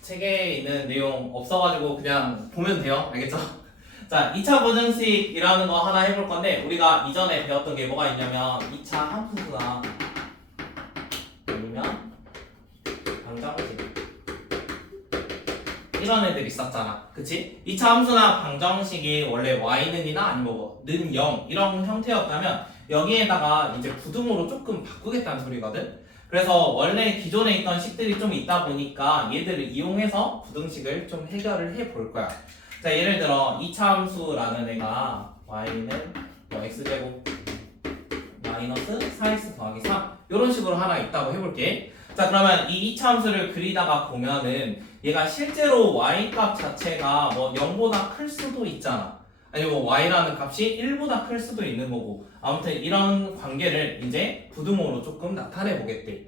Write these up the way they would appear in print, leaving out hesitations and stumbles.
책에 있는 내용 없어가지고 그냥 보면 돼요. 알겠죠? 자, 2차 부등식이라는 거 하나 해볼 건데 우리가 이전에 배웠던 게 뭐가 있냐면 2차 함수나 아니면 방정식 이런 애들 있었잖아. 그치? 2차 함수나 방정식이 원래 y는이나 아니면 는 0 이런 형태였다면 여기에다가 이제 부등호로 조금 바꾸겠다는 소리거든? 그래서 원래 기존에 있던 식들이 좀 있다 보니까 얘들을 이용해서 부등식을 좀 해결을 해 볼 거야. 자, 예를 들어 2차 함수라는 애가 y는 x제곱 마이너스 4x 더하기 3 이런 식으로 하나 있다고 해볼게. 자, 그러면 이 2차 함수를 그리다가 보면은 얘가 실제로 y 값 자체가 뭐 0보다 클 수도 있잖아. 아니면 y라는 값이 1보다 클 수도 있는 거고 아무튼 이런 관계를 이제 부등호로 조금 나타내 보겠대.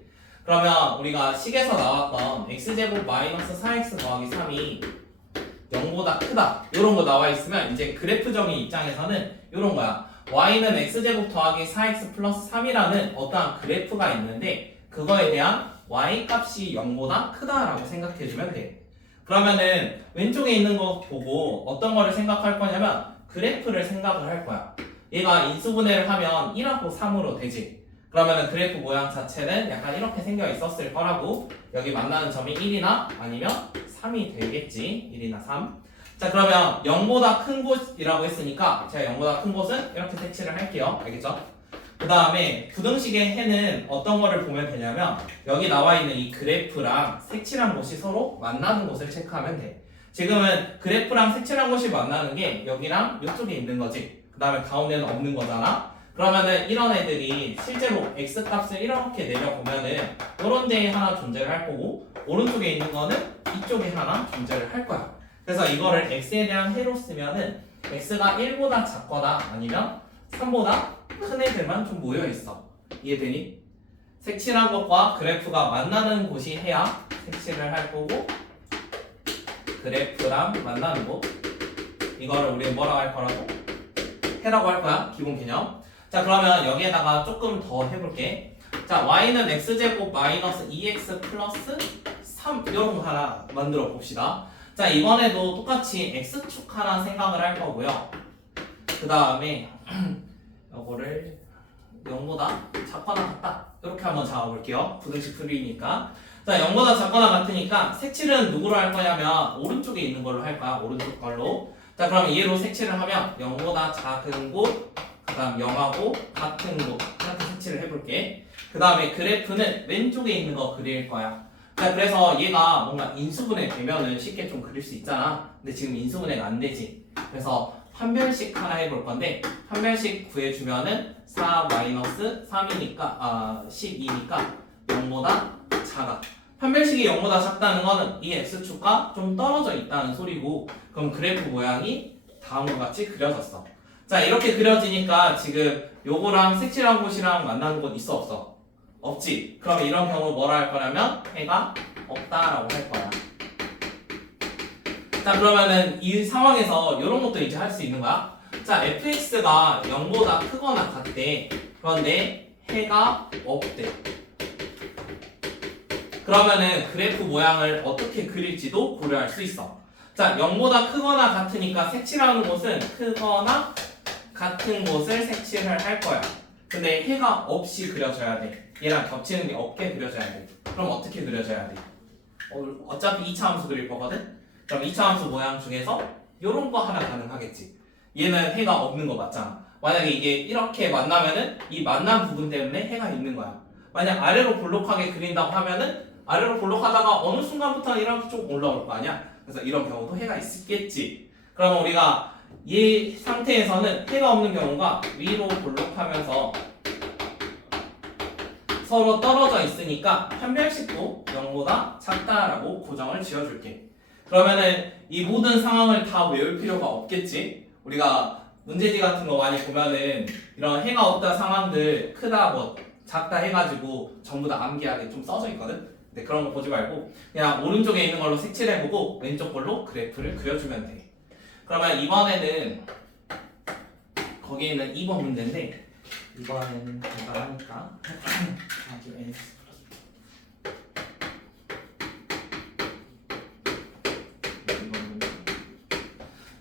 그러면 우리가 식에서 나왔던 x제곱 마이너스 4x 더하기 3이 0보다 크다 이런 거 나와 있으면 이제 그래프적인 입장에서는 이런 거야. y는 x제곱 더하기 4x 플러스 3이라는 어떠한 그래프가 있는데 그거에 대한 y 값이 0보다 크다라고 생각해주면 돼. 그러면은 왼쪽에 있는 거 보고 어떤 거를 생각할 거냐면 그래프를 생각을 할 거야. 얘가 인수분해를 하면 1하고 3으로 되지. 그러면은 그래프 모양 자체는 약간 이렇게 생겨 있었을 거라고. 여기 만나는 점이 1이나 아니면 3이 되겠지. 1이나 3. 자, 그러면 0보다 큰 곳이라고 했으니까 제가 0보다 큰 곳은 이렇게 색칠을 할게요. 알겠죠? 그 다음에 부등식의 해는 어떤 거를 보면 되냐면 여기 나와 있는 이 그래프랑 색칠한 곳이 서로 만나는 곳을 체크하면 돼. 지금은 그래프랑 색칠한 곳이 만나는 게 여기랑 이쪽에 있는 거지. 그 다음에 가운데는 없는 거잖아. 그러면은 이런 애들이 실제로 x 값을 이렇게 내려보면은 이런 데에 하나 존재를 할 거고 오른쪽에 있는 거는 이쪽에 하나 존재를 할 거야. 그래서 이거를 x에 대한 해로 쓰면은 x가 1보다 작거나 아니면 3보다 큰 애들만 좀 모여 있어. 이해되니? 색칠한 것과 그래프가 만나는 곳이 해야 색칠을 할 거고 그래프랑 만나는 곳 이거를 우리는 뭐라고 할 거라고? 해라고 할 거야. 기본 개념. 자, 그러면 여기에다가 조금 더 해볼게. 자, y는 x제곱 마이너스 2x 플러스 3 이런 거 하나 만들어 봅시다. 자, 이번에도 똑같이 x축 하나 생각을 할 거고요. 그 다음에 요거를 0보다 작거나 같다 이렇게 한번 잡아볼게요. 부등식 풀이니까. 자, 0보다 작거나 같으니까 색칠은 누구로 할 거냐면 오른쪽에 있는 걸로 할 거야. 오른쪽 걸로. 자, 그러면 얘로 색칠을 하면 0보다 작은 곳, 그 다음 0하고 같은 곳 이렇게 색칠을 해볼게. 그 다음에 그래프는 왼쪽에 있는 거 그릴 거야. 자, 그래서 얘가 뭔가 인수분해 되면은 쉽게 좀 그릴 수 있잖아. 근데 지금 인수분해가 안 되지. 그래서 판별식 하나 해볼 건데 판별식 구해주면은 4 마이너스 3이니까 12니까 0보다 작아. 판별식이 0보다 작다는 거는 이 x축과 좀 떨어져 있다는 소리고 그럼 그래프 모양이 다음과 같이 그려졌어. 자, 이렇게 그려지니까 지금 요거랑 색칠한 곳이랑 만나는 곳 있어 없어? 없지. 그럼 이런 경우 뭐라 할 거냐면 해가 없다라고 할 거야. 자, 그러면은 이 상황에서 이런 것도 이제 할 수 있는 거야. 자, fx가 0보다 크거나 같대. 그런데 해가 없대. 그러면은 그래프 모양을 어떻게 그릴지도 고려할 수 있어. 자, 0보다 크거나 같으니까 색칠하는 곳은 크거나 같은 곳을 색칠을 할 거야. 근데 해가 없이 그려져야 돼. 얘랑 겹치는 게 없게 그려져야 돼. 그럼 어떻게 그려져야 돼? 어차피 2차 함수 그릴 거거든? 그럼 2차 함수 모양 중에서 요런 거 하나 가능하겠지. 얘는 해가 없는 거 맞잖아. 만약에 이게 이렇게 만나면은 이 만난 부분 때문에 해가 있는 거야. 만약 아래로 볼록하게 그린다고 하면은 아래로 볼록하다가 어느 순간부터는 이렇게 쭉 올라올 거 아니야? 그래서 이런 경우도 해가 있겠지. 그러면 우리가 이 상태에서는 해가 없는 경우가 위로 볼록하면서 서로 떨어져 있으니까 판별식도 0보다 작다라고 고정을 지어줄게. 그러면은 이 모든 상황을 다 외울 필요가 없겠지. 우리가 문제지 같은 거 많이 보면은 이런 해가 없다 상황들 크다 뭐 작다 해가지고 전부 다 암기하게 좀 써져 있거든. 근데 그런 거 보지 말고 그냥 오른쪽에 있는 걸로 색칠해보고 왼쪽 걸로 그래프를 그려주면 돼. 그러면 이번에는 거기에 있는 2번 문제인데 이번에는 간단하니까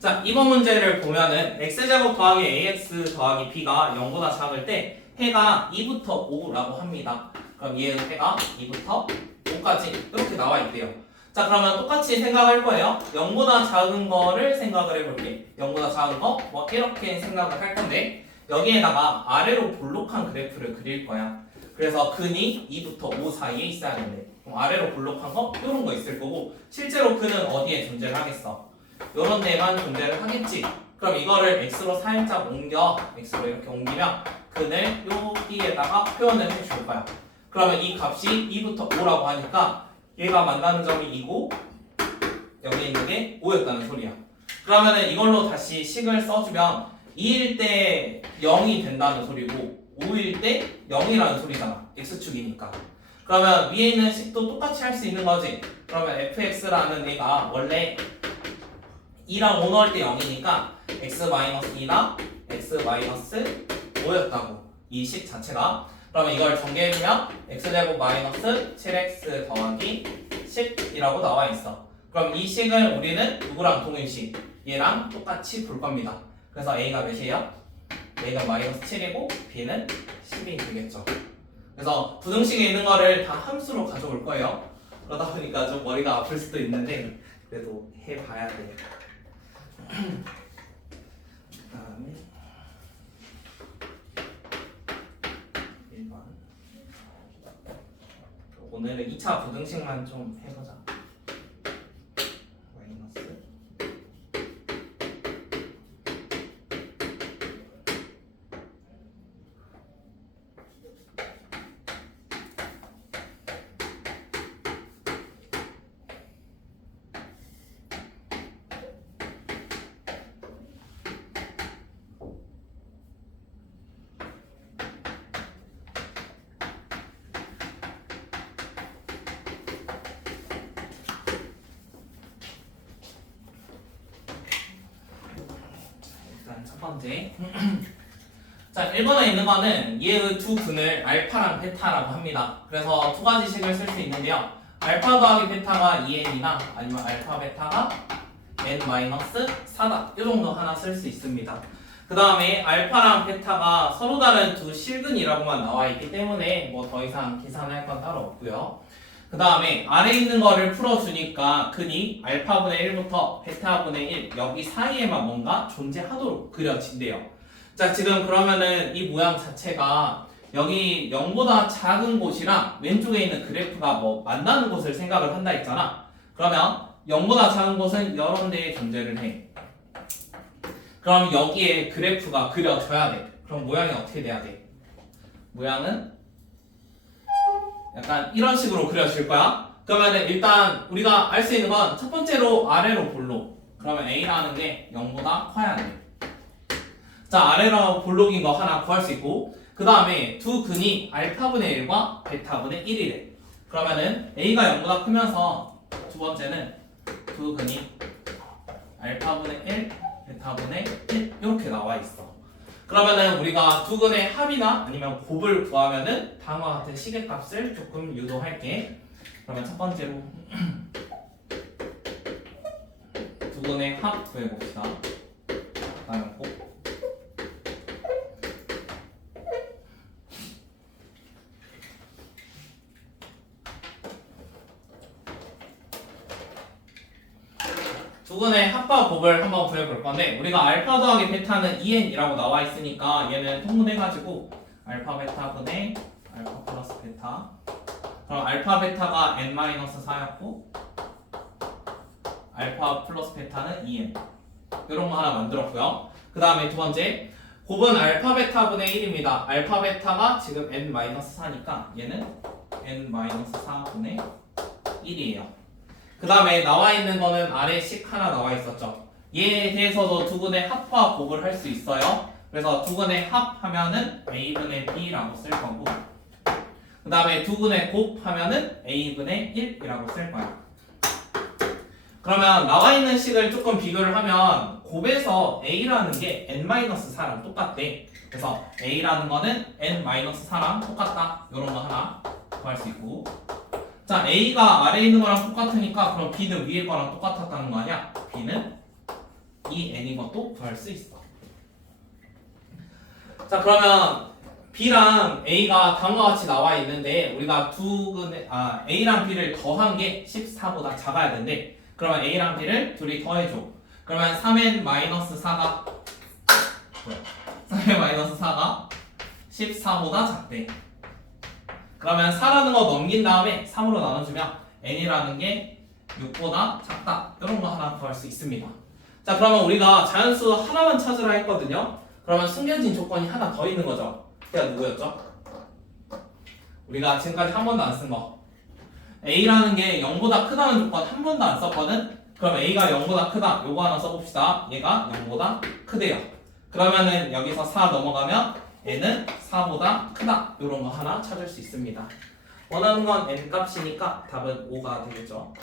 자, 이번 문제를 보면은 x제곱 더하기 ax 더하기 b가 0보다 작을 때 해가 2부터 5라고 합니다. 그럼 얘의 해가 2부터 5까지 이렇게 나와 있대요. 자, 그러면 똑같이 생각할 거예요. 0보다 작은 거를 생각을 해볼게. 0보다 작은 거 뭐 이렇게 생각을 할 건데 여기에다가 아래로 볼록한 그래프를 그릴 거야. 그래서 근이 2부터 5 사이에 있어야 된대. 그럼 아래로 볼록한 거 이런 거 있을 거고 실제로 근은 어디에 존재를 하겠어? 요런 데만 존재를 하겠지. 그럼 이거를 x로 살짝 옮겨 x로 이렇게 옮기면 근을 여기에다가 표현을 해줄 거야. 그러면 이 값이 2부터 5라고 하니까 얘가 만나는 점이 2고 여기 있는 게 5였다는 소리야. 그러면은 이걸로 다시 식을 써주면 2일 때 0이 된다는 소리고 5일 때 0이라는 소리잖아. x축이니까. 그러면 위에 있는 식도 똑같이 할 수 있는 거지. 그러면 fx라는 애가 원래 2랑 5 넣을 때 0이니까 x-2나 x-5였다고 이 식 자체가. 그러면 이걸 전개해주면 x제곱 마이너스 7x 더하기 10이라고 나와 있어. 그럼 이 식을 우리는 누구랑 동일식? 얘랑 똑같이 볼 겁니다. 그래서 a가 몇이에요? a가 마이너스 7이고 b는 10이 되겠죠. 그래서 부등식에 있는 거를 다 함수로 가져올 거예요. 그러다 보니까 좀 머리가 아플 수도 있는데 그래도 해봐야 돼. 그다음에 1번. 오늘은 2차 부등식만 좀 해보자. 마이너스 첫 번째. 자, 1번에 있는 거는 얘의 두 근을 알파랑 베타라고 합니다. 그래서 두 가지 식을 쓸 수 있는데요. 알파 더하기 베타가 2n이나 아니면 알파 베타가 n-4다. 이 정도 하나 쓸 수 있습니다. 그 다음에 알파랑 베타가 서로 다른 두 실근이라고만 나와 있기 때문에 뭐 더 이상 계산할 건 따로 없고요. 그 다음에 아래 있는 거를 풀어주니까 근이 알파분의 1부터 베타분의 1 여기 사이에만 뭔가 존재하도록 그려진대요. 자, 지금 그러면은 이 모양 자체가 여기 0보다 작은 곳이랑 왼쪽에 있는 그래프가 뭐 만나는 곳을 생각을 한다 했잖아. 그러면 0보다 작은 곳은 이런 데에 존재를 해. 그럼 여기에 그래프가 그려져야 돼. 그럼 모양이 어떻게 돼야 돼? 모양은 약간 이런 식으로 그려질 거야. 그러면 일단 우리가 알 수 있는 건 첫 번째로 아래로 볼록. 그러면 A라는 게 0보다 커야 돼. 자, 아래로 볼록인 거 하나 구할 수 있고 그 다음에 두 근이 알파분의 1과 베타분의 1이래. 그러면은 A가 0보다 크면서 두 번째는 두 근이 알파분의 1, 베타분의 1 이렇게 나와 있어. 그러면은 우리가 두 근의 합이나 아니면 곱을 구하면은 다음과 같은 시계값을 조금 유도할게. 그러면 첫 번째로 두 근의 합 구해봅시다. 그다음에 곱. 두 근의 합과 곱을 한번 구해볼 건데 우리가 알파 더하기 베타는 2n이라고 나와 있으니까 얘는 통분해가지고 알파 베타분의 알파 플러스 베타. 그럼 알파 베타가 n-4였고 알파 플러스 베타는 2n. 이런 거 하나 만들었고요. 그 다음에 두 번째 곱은 알파 베타분의 1입니다. 알파 베타가 지금 n-4니까 얘는 n-4분의 1이에요. 그 다음에 나와 있는 거는 아래 식 하나 나와 있었죠. 얘에 대해서도 두 근의 합과 곱을 할 수 있어요. 그래서 두 근의 합하면은 a분의 b라고 쓸 거고 그 다음에 두 근의 곱하면은 a분의 1이라고 쓸 거야. 그러면 나와 있는 식을 조금 비교를 하면 곱에서 a라는 게 n-4랑 똑같대. 그래서 a라는 거는 n-4랑 똑같다. 이런 거 하나 구할 수 있고 자, A가 아래에 있는 거랑 똑같으니까 그럼 B는 위에 거랑 똑같았다는 거 아니야? B는 이 n인 것도 구할 수 있어. 자, 그러면 B랑 A가 다음과 같이 나와 있는데 우리가 A랑 B를 더한 게 14보다 작아야 되는데 그러면 A랑 B를 둘이 더해줘. 그러면 3n-4가 3n-4가 14보다 작대. 그러면 4라는 거 넘긴 다음에 3으로 나눠주면 n이라는 게 6보다 작다. 이런 거 하나 구할 수 있습니다. 자, 그러면 우리가 자연수 하나만 찾으라 했거든요. 그러면 숨겨진 조건이 하나 더 있는 거죠. 그게 누구였죠? 우리가 지금까지 한 번도 안 쓴 거. A라는 게 0보다 크다는 조건 한 번도 안 썼거든? 그럼 A가 0보다 크다. 요거 하나 써봅시다. 얘가 0보다 크대요. 그러면은 여기서 4 넘어가면 n은 4보다 크다. 요런 거 하나 찾을 수 있습니다. 원하는 건 n 값이니까 답은 5가 되겠죠.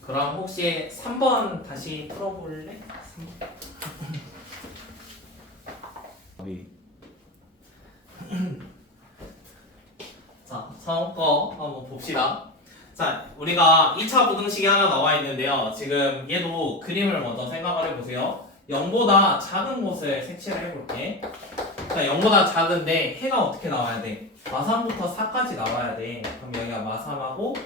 그럼 혹시 3번 다시 풀어볼래? 3번. 자, 처음 거 한번 봅시다. 자, 우리가 2차 부등식이 하나 나와 있는데요. 지금 얘도 그림을 먼저 생각을 해보세요. 0보다 작은 곳을 색칠을 해볼게. 자, 0보다 작은데 해가 어떻게 나와야 돼? 마3부터 4까지 나와야 돼. 그럼 여기가 마3하고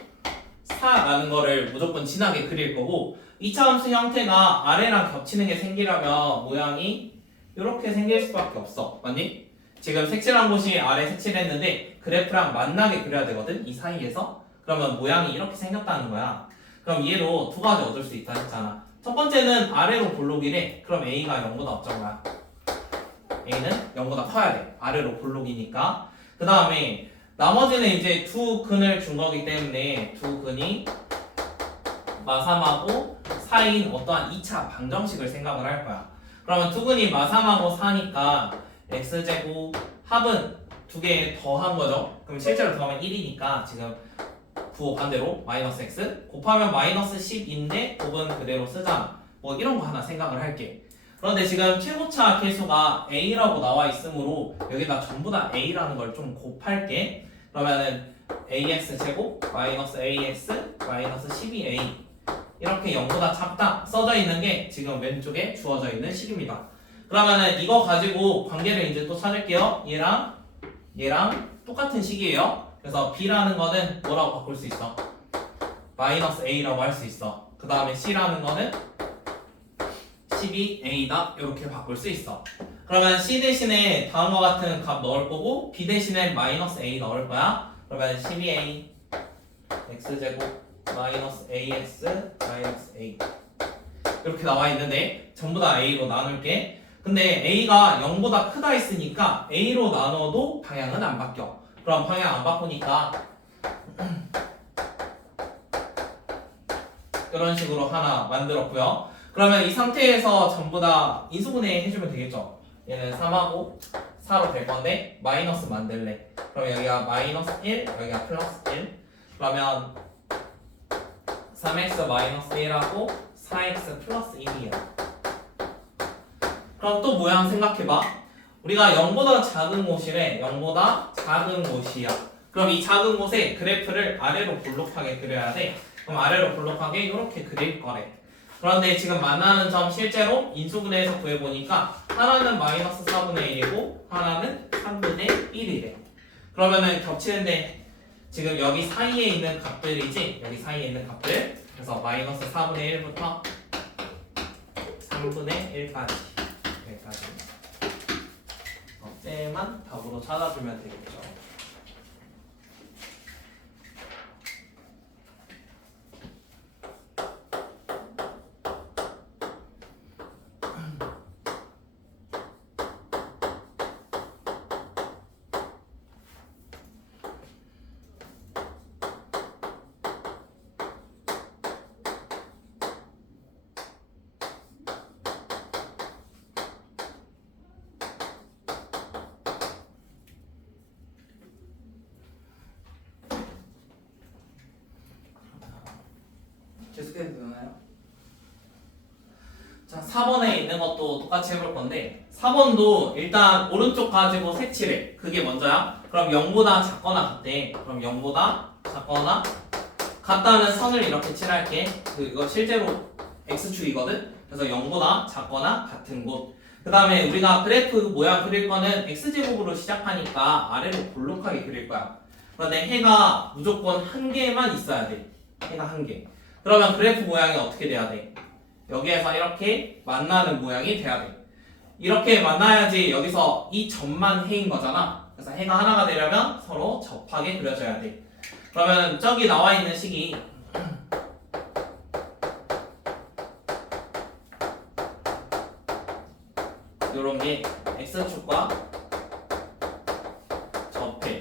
4라는 거를 무조건 진하게 그릴 거고 2차 함수 형태가 아래랑 겹치는 게 생기려면 모양이 이렇게 생길 수밖에 없어. 맞니? 지금 색칠한 곳이 아래 색칠했는데 그래프랑 만나게 그려야 되거든? 이 사이에서. 그러면 모양이 이렇게 생겼다는 거야. 그럼 얘로 두 가지 얻을 수 있다 했잖아. 첫 번째는 아래로 볼록이래. 그럼 A가 0보다 어떤 거야? A는 0보다 커야 돼. 아래로 볼록이니까. 그 다음에 나머지는 이제 두 근을 준 거기 때문에 두 근이 마3하고 4인 어떠한 2차 방정식을 생각을 할 거야. 그러면 두 근이 마3하고 4니까 x제곱 합은 두 개 더한 거죠. 그럼 실제로 더하면 1이니까 지금 부호 반대로 마이너스 x 곱하면 마이너스 10인데 곱은 그대로 쓰잖아. 뭐 이런 거 하나 생각을 할게. 그런데 지금 최고차 계수가 a라고 나와 있으므로 여기다 전부 다 a라는 걸 좀 곱할게. 그러면은 ax 제곱 마이너스 ax 마이너스 12a 이렇게 0보다 작다 써져 있는 게 지금 왼쪽에 주어져 있는 식입니다. 그러면은 이거 가지고 관계를 이제 또 찾을게요. 얘랑 똑같은 식이에요. 그래서 b라는 거는 뭐라고 바꿀 수 있어? 마이너스 a라고 할 수 있어. 그 다음에 c라는 거는 12a다 이렇게 바꿀 수 있어. 그러면 c 대신에 다음과 같은 값 넣을 거고 b 대신에 마이너스 a 넣을 거야. 그러면 12a x제곱 마이너스 ax 마이너스 a 이렇게 나와 있는데 전부 다 a로 나눌게. 근데 a가 0보다 크다 했으니까 a로 나눠도 방향은 안 바뀌어. 그럼 방향 안 바꾸니까 이런 식으로 하나 만들었고요. 그러면 이 상태에서 전부 다 인수분해 해주면 되겠죠. 얘는 3하고 4로 될 건데 마이너스 만들래. 그럼 여기가 마이너스 1 여기가 플러스 1 그러면 3x 마이너스 1하고 4x 플러스 1이야. 그럼 또 모양 생각해봐. 우리가 0보다 작은 곳이래. 0보다 작은 곳이야. 그럼 이 작은 곳에 그래프를 아래로 볼록하게 그려야 돼. 그럼 아래로 볼록하게 이렇게 그릴 거래. 그런데 지금 만나는 점 실제로 인수분해해서 구해보니까 하나는 마이너스 4분의 1이고 하나는 3분의 1이래. 그러면은 겹치는데 지금 여기 사이에 있는 값들이지? 여기 사이에 있는 값들. 그래서 마이너스 4분의 1부터 3분의 1까지 여기까지 쟤만 답으로 찾아주면 되겠죠. 계속해도 되나요? 자, 4번에 있는 것도 똑같이 해볼 건데 4번도 일단 오른쪽 가지고 색칠해. 그게 먼저야. 그럼 0보다 작거나 같대. 그럼 0보다 작거나 같다는 선을 이렇게 칠할게. 이거 실제로 x축이거든. 그래서 0보다 작거나 같은 곳. 그 다음에 우리가 그래프 모양 그릴 거는 x제곱으로 시작하니까 아래로 볼록하게 그릴 거야. 그런데 해가 무조건 한 개만 있어야 돼. 해가 한 개. 그러면 그래프 모양이 어떻게 돼야 돼? 여기에서 이렇게 만나는 모양이 돼야 돼. 이렇게 만나야지 여기서 이 점만 해인 거잖아. 그래서 해가 하나가 되려면 서로 접하게 그려져야 돼. 그러면 저기 나와 있는 식이 요런 게 x축과 접해.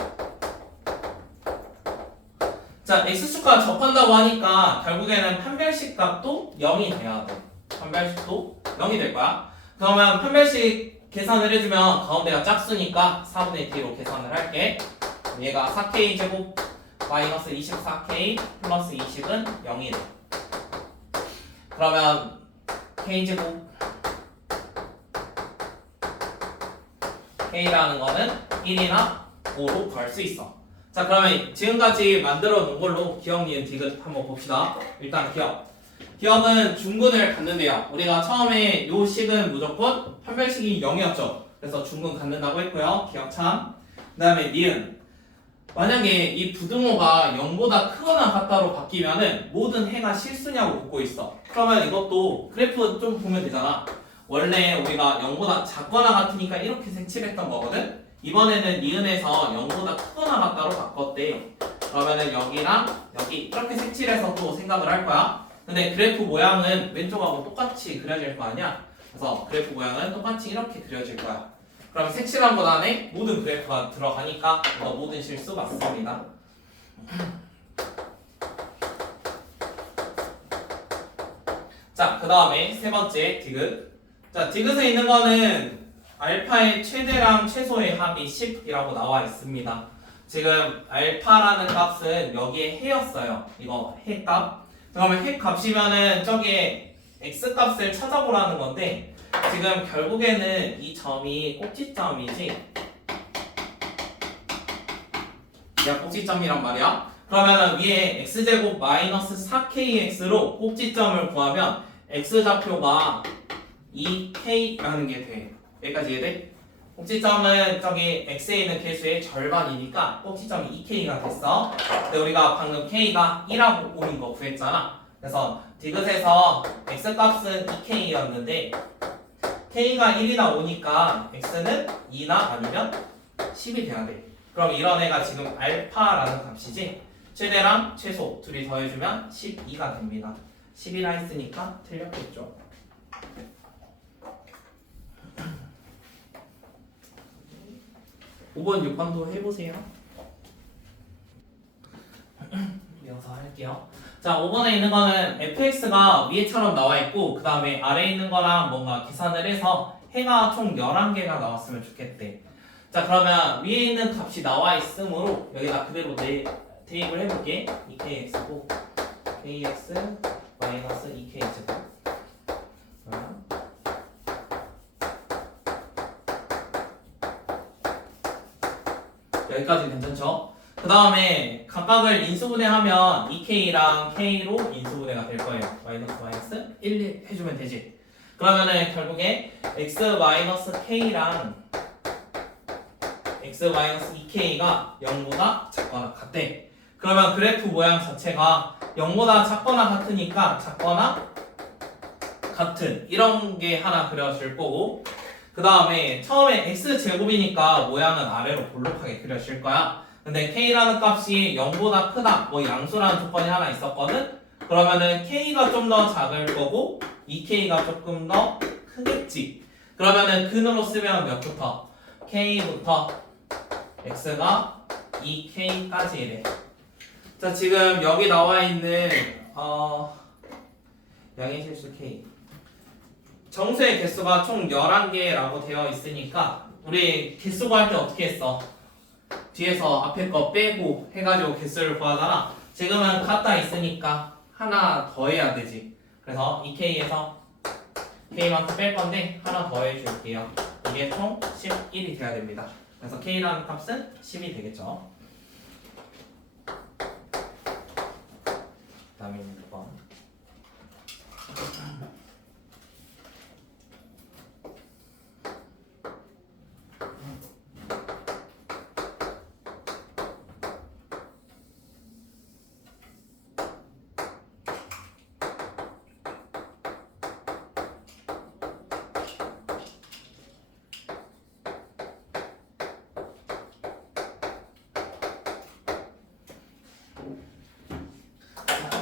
자, x축과 접한다고 하니까 결국에는 판별식 값도 0이 돼야 돼. 판별식도 0이 될 거야. 그러면 판별식 계산을 해주면 가운데가 짝수니까 4분의 t로 계산을 할게. 얘가 4k 제곱 마이너스 24k 플러스 20은 0이 돼. 그러면 k 제곱 k라는 거는 1이나 5로 구할 수 있어. 자, 그러면 지금까지 만들어 놓은 걸로 기억, 니은, 디귿 한번 봅시다. 일단 기억. 기억은 중근을 갖는데요. 우리가 처음에 요 식은 무조건 판별식이 0이었죠. 그래서 중근 갖는다고 했고요. 기억 참. 그 다음에 니은. 만약에 이 부등호가 0보다 크거나 같다로 바뀌면은 모든 해가 실수냐고 묻고 있어. 그러면 이것도 그래프 좀 보면 되잖아. 원래 우리가 0보다 작거나 같으니까 이렇게 색칠했던 거거든. 이번에는 니은에서 0보다 크거나 같다로 바꿨대. 그러면은 여기랑 여기 이렇게 색칠해서 또 생각을 할 거야. 근데 그래프 모양은 왼쪽하고 똑같이 그려질 거 아니야. 그래서 그래프 모양은 똑같이 이렇게 그려질 거야. 그럼 색칠한 것 안에 모든 그래프가 들어가니까 이거 모든 실수 맞습니다. 자, 그 다음에 세 번째 디귿. 자, 디귿에 있는 거는 알파의 최대랑 최소의 합이 10이라고 나와 있습니다. 지금 알파라는 값은 여기에 해였어요. 이거 해 값. 그러면 해 값이면은 저기에 x 값을 찾아보라는 건데 지금 결국에는 이 점이 꼭지점이지. 야, 꼭지점이란 말이야. 그러면은 위에 x제곱 마이너스 4kx로 꼭지점을 구하면 x좌표가 2k라는 게 돼. 여기까지 이해돼? 꼭지점은 저기 x에 있는 개수의 절반이니까 꼭지점이 2k가 됐어. 근데 우리가 방금 k가 1하고 5인 거 구했잖아. 그래서 디귿에서 x값은 2k였는데 k가 1이나 5니까 x는 2나 아니면 10이 돼야 돼. 그럼 이런 애가 지금 알파라는 값이지. 최대랑 최소 둘이 더해주면 12가 됩니다. 10이라 했으니까 틀렸겠죠. (5번) (6번도) 해보세요. 이어서 할게요. 자, 5번에 있는 거는 fx가 위에처럼 나와 있고 그 다음에 아래에 있는 거랑 뭔가 계산을 해서 해가 총 11개가 나왔으면 좋겠대. 자, 그러면 위에 있는 값이 나와 있으므로 여기다 그대로 대입을 해볼게. 2kx고 kx 마이너스 2k제곱. 여기까지 괜찮죠? 그 다음에 각각을 인수분해하면 2k랑 k로 인수분해가 될 거예요. 마이너스 1 해주면 되지. 그러면은 결국에 x 마이너스 k랑 x 마이너스 2k가 0보다 작거나 같대. 그러면 그래프 모양 자체가 0보다 작거나 같으니까 작거나 같은 이런 게 하나 그려질 거고, 그 다음에 처음에 x제곱이니까 모양은 아래로 볼록하게 그려질 거야. 근데 k라는 값이 0보다 크다, 뭐 양수라는 조건이 하나 있었거든. 그러면은 k가 좀 더 작을 거고 2k가 조금 더 크겠지. 그러면은 근으로 쓰면 몇부터? k부터 x가 2k까지 이래. 자, 지금 여기 나와 있는 양의 실수 k 정수의 개수가 총 11개라고 되어 있으니까 우리 개수 구할 때 어떻게 했어? 뒤에서 앞에 거 빼고 해가지고 개수를 구하잖아. 지금은 같다 있으니까 하나 더 해야 되지. 그래서 2k에서 k만큼 뺄 건데 하나 더 해줄게요. 이게 총 11이 돼야 됩니다. 그래서 k라는 값은 10이 되겠죠. 다음에 6번.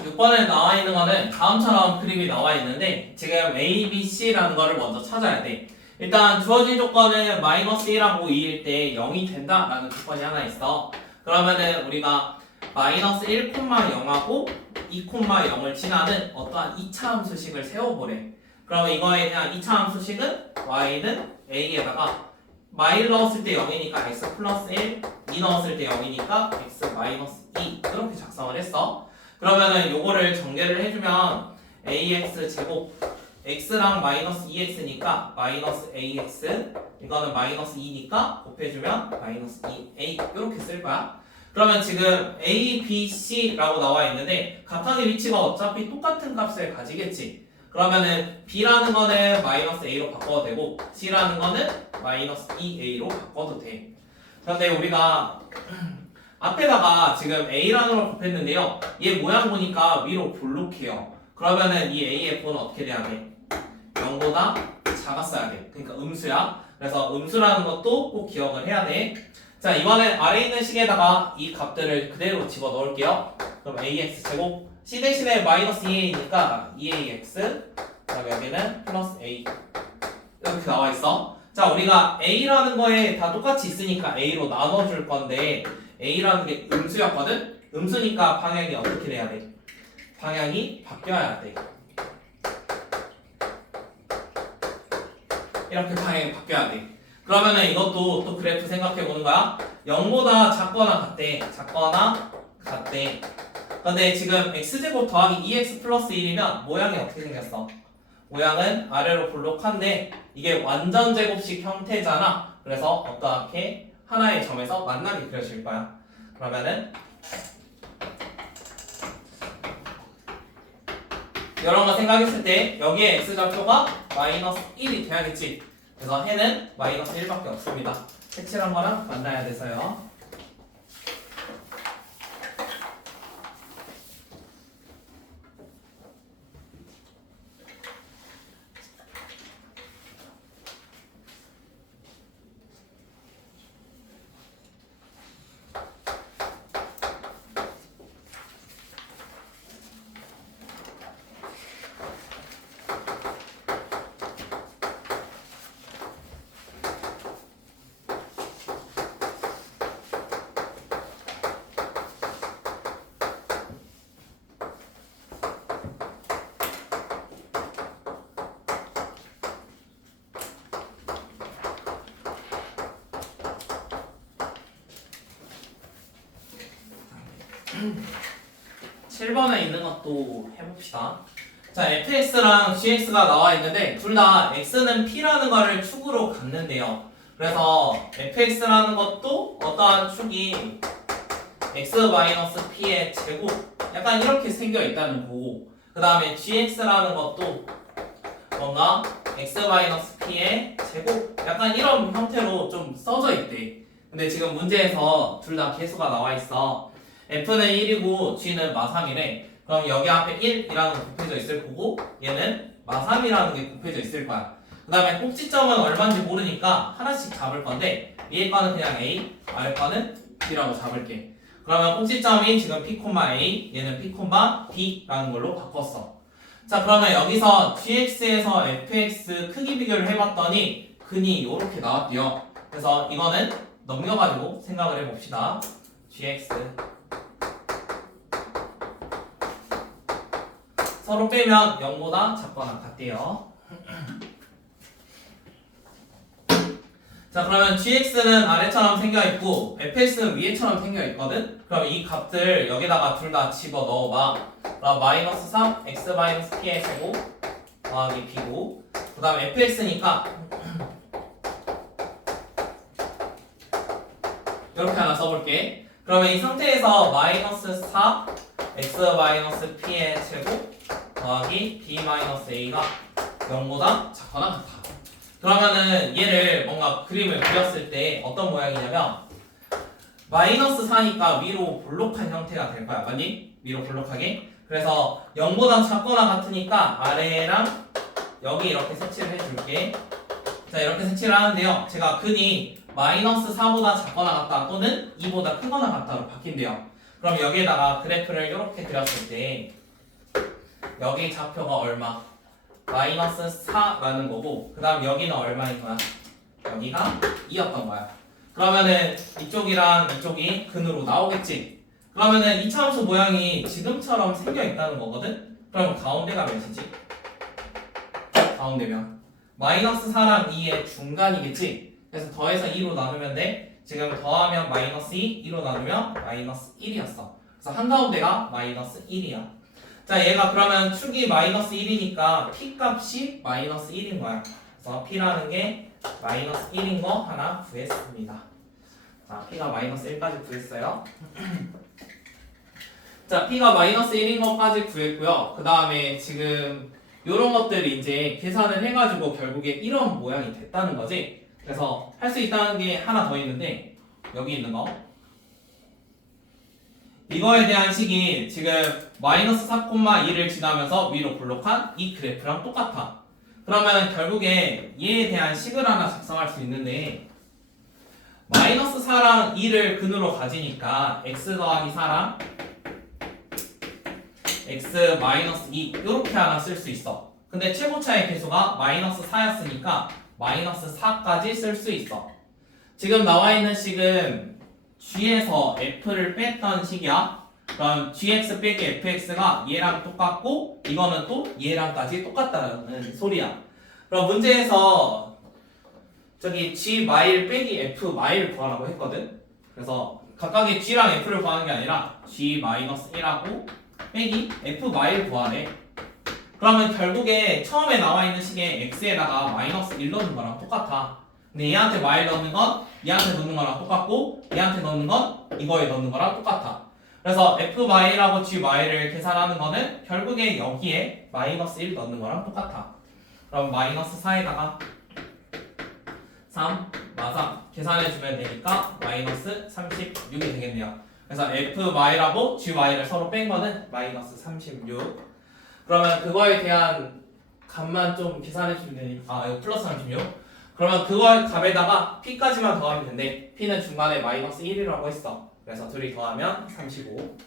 육 번에 나와 있는 거는 다음처럼 그림이 나와 있는데 지금 A, B, C라는 거를 먼저 찾아야 돼. 일단 주어진 조건은 마이너스 1하고 2일 때 0이 된다라는 조건이 하나 있어. 그러면은 우리가 마이너스 1,0하고 2,0을 지나는 어떠한 2차 함수식을 세워보래. 그러면 이거에 대한 2차 함수식은 y는 a에다가 마일 넣었을 때 0이니까 x 플러스 1, 2 넣었을 때 0이니까 x 마이너스 2 이렇게 작성을 했어. 그러면은 요거를 전개를 해주면 ax 제곱 x랑 마이너스 2x니까 마이너스 ax 이거는 마이너스 2니까 곱해주면 마이너스 2a 이렇게 쓸 거야. 그러면 지금 a, b, c라고 나와 있는데 각각의 위치가 어차피 똑같은 값을 가지겠지. 그러면은 b라는 거는 마이너스 a로 바꿔도 되고 c라는 거는 마이너스 2a로 바꿔도 돼. 그런데 우리가 앞에다가 지금 a라는 걸 곱했는데요. 얘 모양 보니까 위로 볼록해요. 그러면은 이 a의 부호는 어떻게 돼야 돼? 0보다 작았어야 돼. 그러니까 음수야. 그래서 음수라는 것도 꼭 기억을 해야 돼. 자, 이번엔 아래 있는 식에다가 이 값들을 그대로 집어 넣을게요. 그럼 ax 제곱 c 대신에 마이너스 2a니까 2ax 그다음에 여기는 플러스 a 이렇게 나와 있어. 자, 우리가 a라는 거에 다 똑같이 있으니까 a로 나눠줄 건데 a라는 게 음수였거든? 음수니까 방향이 어떻게 돼야 돼? 방향이 바뀌어야 돼. 이렇게 방향이 바뀌어야 돼. 그러면은 이것도 또 그래프 생각해 보는 거야. 0보다 작거나 같대. 작거나 같대. 근데 지금 x제곱 더하기 2x 플러스 1이면 모양이 어떻게 생겼어? 모양은 아래로 볼록한데 이게 완전 제곱식 형태잖아. 그래서 어떻게 하나의 점에서 만나게 그려질 거야. 그러면은 이런 거 생각했을 때 여기에 x좌표가 마이너스 1이 돼야겠지. 그래서 해는 마이너스 1밖에 없습니다. 색칠한 거랑 만나야 돼서요. 칠 7번에 있는 것도 해봅시다. 자, fx랑 gx가 나와 있는데 둘 다 x는 p라는 거를 축으로 갖는데요. 그래서 fx라는 것도 어떠한 축이 x-p의 제곱 약간 이렇게 생겨 있다는 거고, 그 다음에 gx라는 것도 뭔가 x-p의 제곱 약간 이런 형태로 좀 써져 있대. 근데 지금 문제에서 둘 다 개수가 나와 있어. f는 1이고 g는 마3이래. 그럼 여기 앞에 1이라는 게 곱해져 있을 거고 얘는 마3이라는 게 곱해져 있을 거야. 그 다음에 꼭지점은 얼마인지 모르니까 하나씩 잡을 건데 위에 거는 그냥 a, 아래 거는 b라고 잡을게. 그러면 꼭지점이 지금 p, a, 얘는 p, b라는 걸로 바꿨어. 자, 그러면 여기서 gx에서 fx 크기 비교를 해봤더니 근이 이렇게 나왔대요. 그래서 이거는 넘겨가지고 생각을 해봅시다. gx 서로 빼면 0보다 작거나 같대요. 자, 그러면 gx는 아래처럼 생겨있고 fx는 위에처럼 생겨있거든? 그럼 이 값들 여기다가 둘 다 집어 넣어봐. 그럼 마이너스 3 x 마이너스 p의 제곱 더하기 b고, 그 다음 fx니까 이렇게 하나 써볼게. 그러면 이 상태에서 마이너스 4 x 마이너스 p의 제곱 더하기 b 마이너스 a가 0보다 작거나 같아. 그러면은 얘를 뭔가 그림을 그렸을 때 어떤 모양이냐면 마이너스 4니까 위로 볼록한 형태가 될 거야. 맞니? 위로 볼록하게. 그래서 0보다 작거나 같으니까 아래랑 여기 이렇게 색칠을 해줄게. 자, 이렇게 색칠을 하는데요. 제가 근이 마이너스 4보다 작거나 같다 또는 2보다 크거나 같다로 바뀐대요. 그럼 여기에다가 그래프를 이렇게 그렸을 때 여기 좌표가 얼마? 마이너스 4라는 거고 그 다음 여기는 얼마인 거야? 여기가 2였던 거야. 그러면은 이쪽이랑 이쪽이 근으로 나오겠지. 그러면은 이차함수 모양이 지금처럼 생겨 있다는 거거든. 그럼 가운데가 몇이지? 가운데면 마이너스 4랑 2의 중간이겠지. 그래서 더해서 2로 나누면 돼. 지금 더하면 마이너스 2, 2로 나누면 마이너스 1이었어. 그래서 한가운데가 마이너스 1이야. 자, 얘가 그러면 축이 마이너스 1이니까 p 값이 마이너스 1인 거야. 그래서 p라는 게 마이너스 1인 거 하나 구했습니다. 자, p가 마이너스 1까지 구했어요. 자, p가 마이너스 1인 것까지 구했고요. 그 다음에 지금 이런 것들이 이제 계산을 해가지고 결국에 이런 모양이 됐다는 거지. 그래서 할 수 있다는 게 하나 더 있는데 여기 있는 거 이거에 대한 식이 지금 마이너스 4,2를 지나면서 위로 볼록한 이 그래프랑 똑같아. 그러면 결국에 얘에 대한 식을 하나 작성할 수 있는데 마이너스 4랑 2를 근으로 가지니까 x 더하기 4랑 x 마이너스 2 이렇게 하나 쓸 수 있어. 근데 최고차의 계수가 마이너스 4였으니까 마이너스 4까지 쓸 수 있어. 지금 나와 있는 식은 g에서 f를 뺐던 식이야. 그럼 gx 빼기 fx가 얘랑 똑같고 이거는 또 얘랑까지 똑같다는 소리야. 그럼 문제에서 저기 g 마일 빼기 f 마일 구하라고 했거든. 그래서 각각의 g랑 f를 구하는 게 아니라 g 마이너스 1하고 빼기 f 마일 구하래. 그러면 결국에 처음에 나와 있는 식에 x에다가 마이너스 1 넣는 거랑 똑같아. 근데 얘한테 마일 넣는 건 얘한테 넣는 거랑 똑같고 얘한테 넣는 건 이거에 넣는 거랑 똑같아. 그래서 f 마일하고 g 마일을 계산하는 거는 결국에 여기에 마이너스 1 넣는 거랑 똑같아. 그럼 마이너스 4에다가 3 마상 계산해주면 되니까 마이너스 36이 되겠네요. 그래서 f 마일하고 g 마일을 서로 뺀 거는 마이너스 36. 그러면 그거에 대한 값만 좀 계산해주면 되니까 이거 플러스 36. 그러면 그걸 값에다가 p까지만 더하면 된대. p는 중간에 마이너스 1이라고 했어. 그래서 둘이 더하면 35.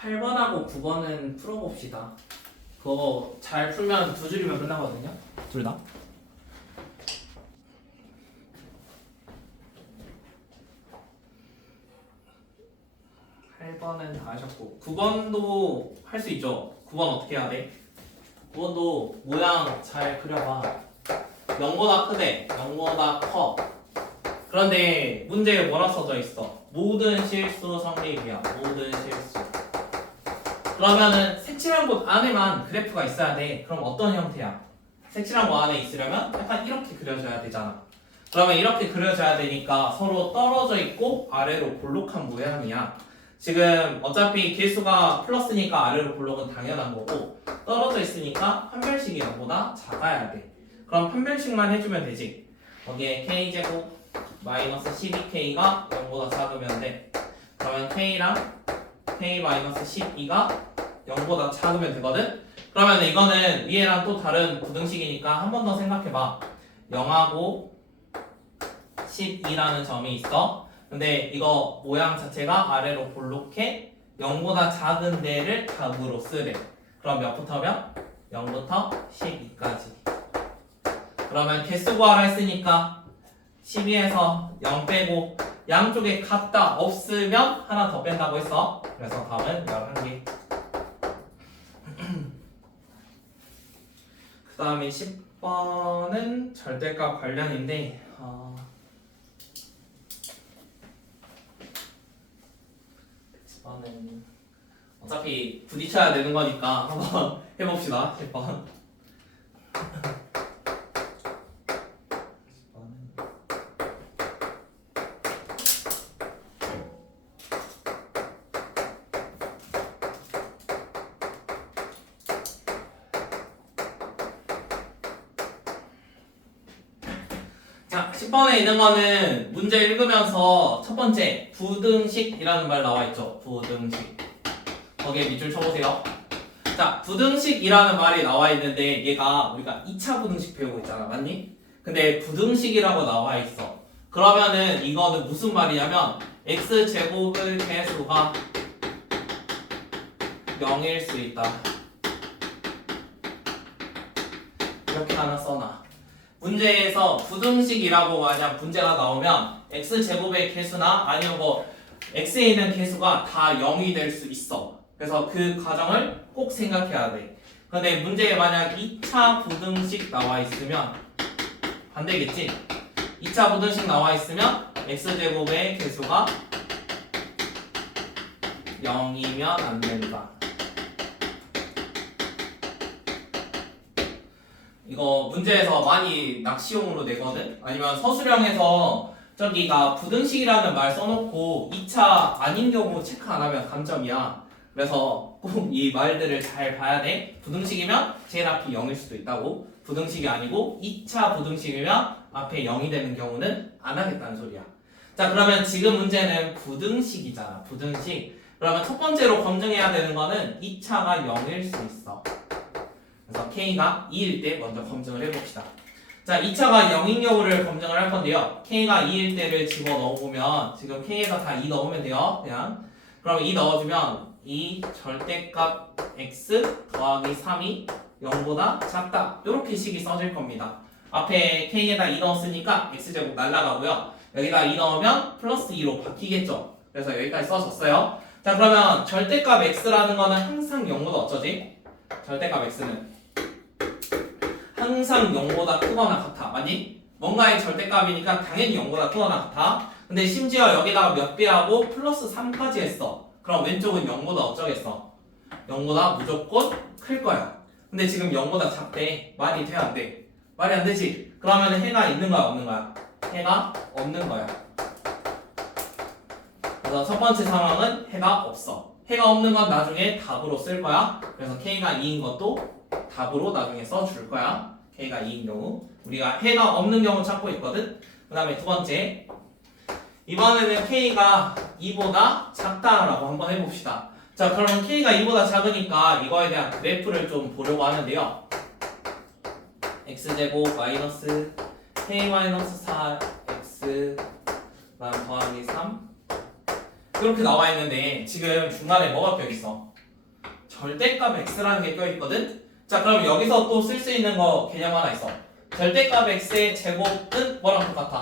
8번하고 9번은 풀어봅시다. 그거 잘 풀면 두 줄이면 끝나거든요. 둘 다. (8번은) 다 하셨고 9번도 할 수 있죠. 9번 어떻게 해야 돼? 9번도 모양 잘 그려봐. 0보다 크대. 0보다 커. 그런데 문제에 뭐라 써져 있어? 모든 실수 성립이야. 모든 실수. 그러면은 색칠한 곳 안에만 그래프가 있어야 돼. 그럼 어떤 형태야? 색칠한 곳 안에 있으려면 약간 이렇게 그려져야 되잖아. 그러면 이렇게 그려져야 되니까 서로 떨어져 있고 아래로 볼록한 모양이야. 지금 어차피 개수가 플러스니까 아래로 볼록은 당연한 거고 떨어져 있으니까 판별식이 0보다 작아야 돼. 그럼 판별식만 해주면 되지. 거기에 k제곱 마이너스 12k가 0보다 작으면 돼. 그러면 k랑 k-12가 0보다 작으면 되거든? 그러면 이거는 위에랑 또 다른 부등식이니까 한 번 더 생각해봐. 0하고 12라는 점이 있어. 근데 이거 모양 자체가 아래로 볼록해 0보다 작은 데를 답으로 쓰래. 그럼 몇부터 몇? 0부터 12까지. 그러면 개수 구하라 했으니까 12에서 0 빼고 양쪽에 같다 없으면 하나 더 뺀다고 했어. 그래서 답은 11개. 그 다음에 10 10번은 절대값 관련인데 10번은 어차피 부딪혀야 되는 거니까 한번 해봅시다. 10번. 자, 10번에 있는 거는 문제 읽으면서 첫 번째 부등식이라는 말 나와 있죠. 부등식. 거기에 밑줄 쳐보세요. 자, 부등식이라는 말이 나와 있는데 얘가 우리가 2차 부등식 배우고 있잖아. 맞니? 근데 부등식이라고 나와 있어. 그러면은 이거는 무슨 말이냐면 x제곱의 개수가 0일 수 있다. 이렇게 하나 써놔. 문제에서 부등식이라고 만약 문제가 나오면 x제곱의 개수나 아니면 뭐 x에 있는 개수가 다 0이 될 수 있어. 그래서 그 과정을 꼭 생각해야 돼. 근데 문제에 만약 2차 부등식 나와 있으면 반대겠지? 2차 부등식 나와 있으면 x제곱의 개수가 0이면 안 된다. 이거 문제에서 많이 낚시용으로 내거든? 아니면 서술형에서 저기가 부등식이라는 말 써놓고 2차 아닌 경우 체크 안 하면 감점이야. 그래서 꼭 이 말들을 잘 봐야 돼. 부등식이면 제일 앞이 0일 수도 있다고. 부등식이 아니고 2차 부등식이면 앞에 0이 되는 경우는 안 하겠다는 소리야. 자, 그러면 지금 문제는 부등식이잖아. 부등식. 그러면 첫 번째로 검증해야 되는 거는 2차가 0일 수 있어. 그래서 K가 2일 때 먼저 검증을 해봅시다. 자, 2차가 0인 경우를 검증을 할 건데요. K가 2일 때를 집어 넣어보면 지금 K에다 다 2 넣으면 돼요. 그냥. 그럼 2 넣어주면 이 절대값 x 더하기 3이 0보다 작다. 이렇게 식이 써질 겁니다. 앞에 K에다 2 넣었으니까 x제곱 날라가고요. 여기다 2 넣으면 플러스 2로 바뀌겠죠. 그래서 여기까지 써졌어요. 자, 그러면 절대값 x라는 거는 항상 0보다 어쩌지? 절대값 x는 항상 0보다 크거나 같아. 맞니? 뭔가의 절대값이니까 당연히 0보다 크거나 같아. 근데 심지어 여기다가 몇 배하고 플러스 3까지 했어. 그럼 왼쪽은 0보다 어쩌겠어? 0보다 무조건 클 거야. 근데 지금 0보다 작대. 말이 돼? 안 돼? 말이 안 되지? 그러면 해가 있는 거야? 없는 거야? 해가 없는 거야. 그래서 첫 번째 상황은 해가 없어. 해가 없는 건 나중에 답으로 쓸 거야. 그래서 K가 2인 것도 답으로 나중에 써줄 거야. K가 2인 경우. 우리가 해가 없는 경우 찾고 있거든. 그 다음에 두 번째. 이번에는 K가 2보다 작다라고 한번 해봅시다. 자, 그러면 K가 2보다 작으니까 이거에 대한 그래프를 좀 보려고 하는데요. x제곱 마이너스 K 마이너스 4x 그다음 더하기 3 이렇게 나와 있는데 지금 중간에 뭐가 껴있어? 절대값 x라는 게 껴있거든? 자, 그럼 여기서 또 쓸 수 있는 거 개념 하나 있어. 절대값 x의 제곱은 뭐랑 똑같아?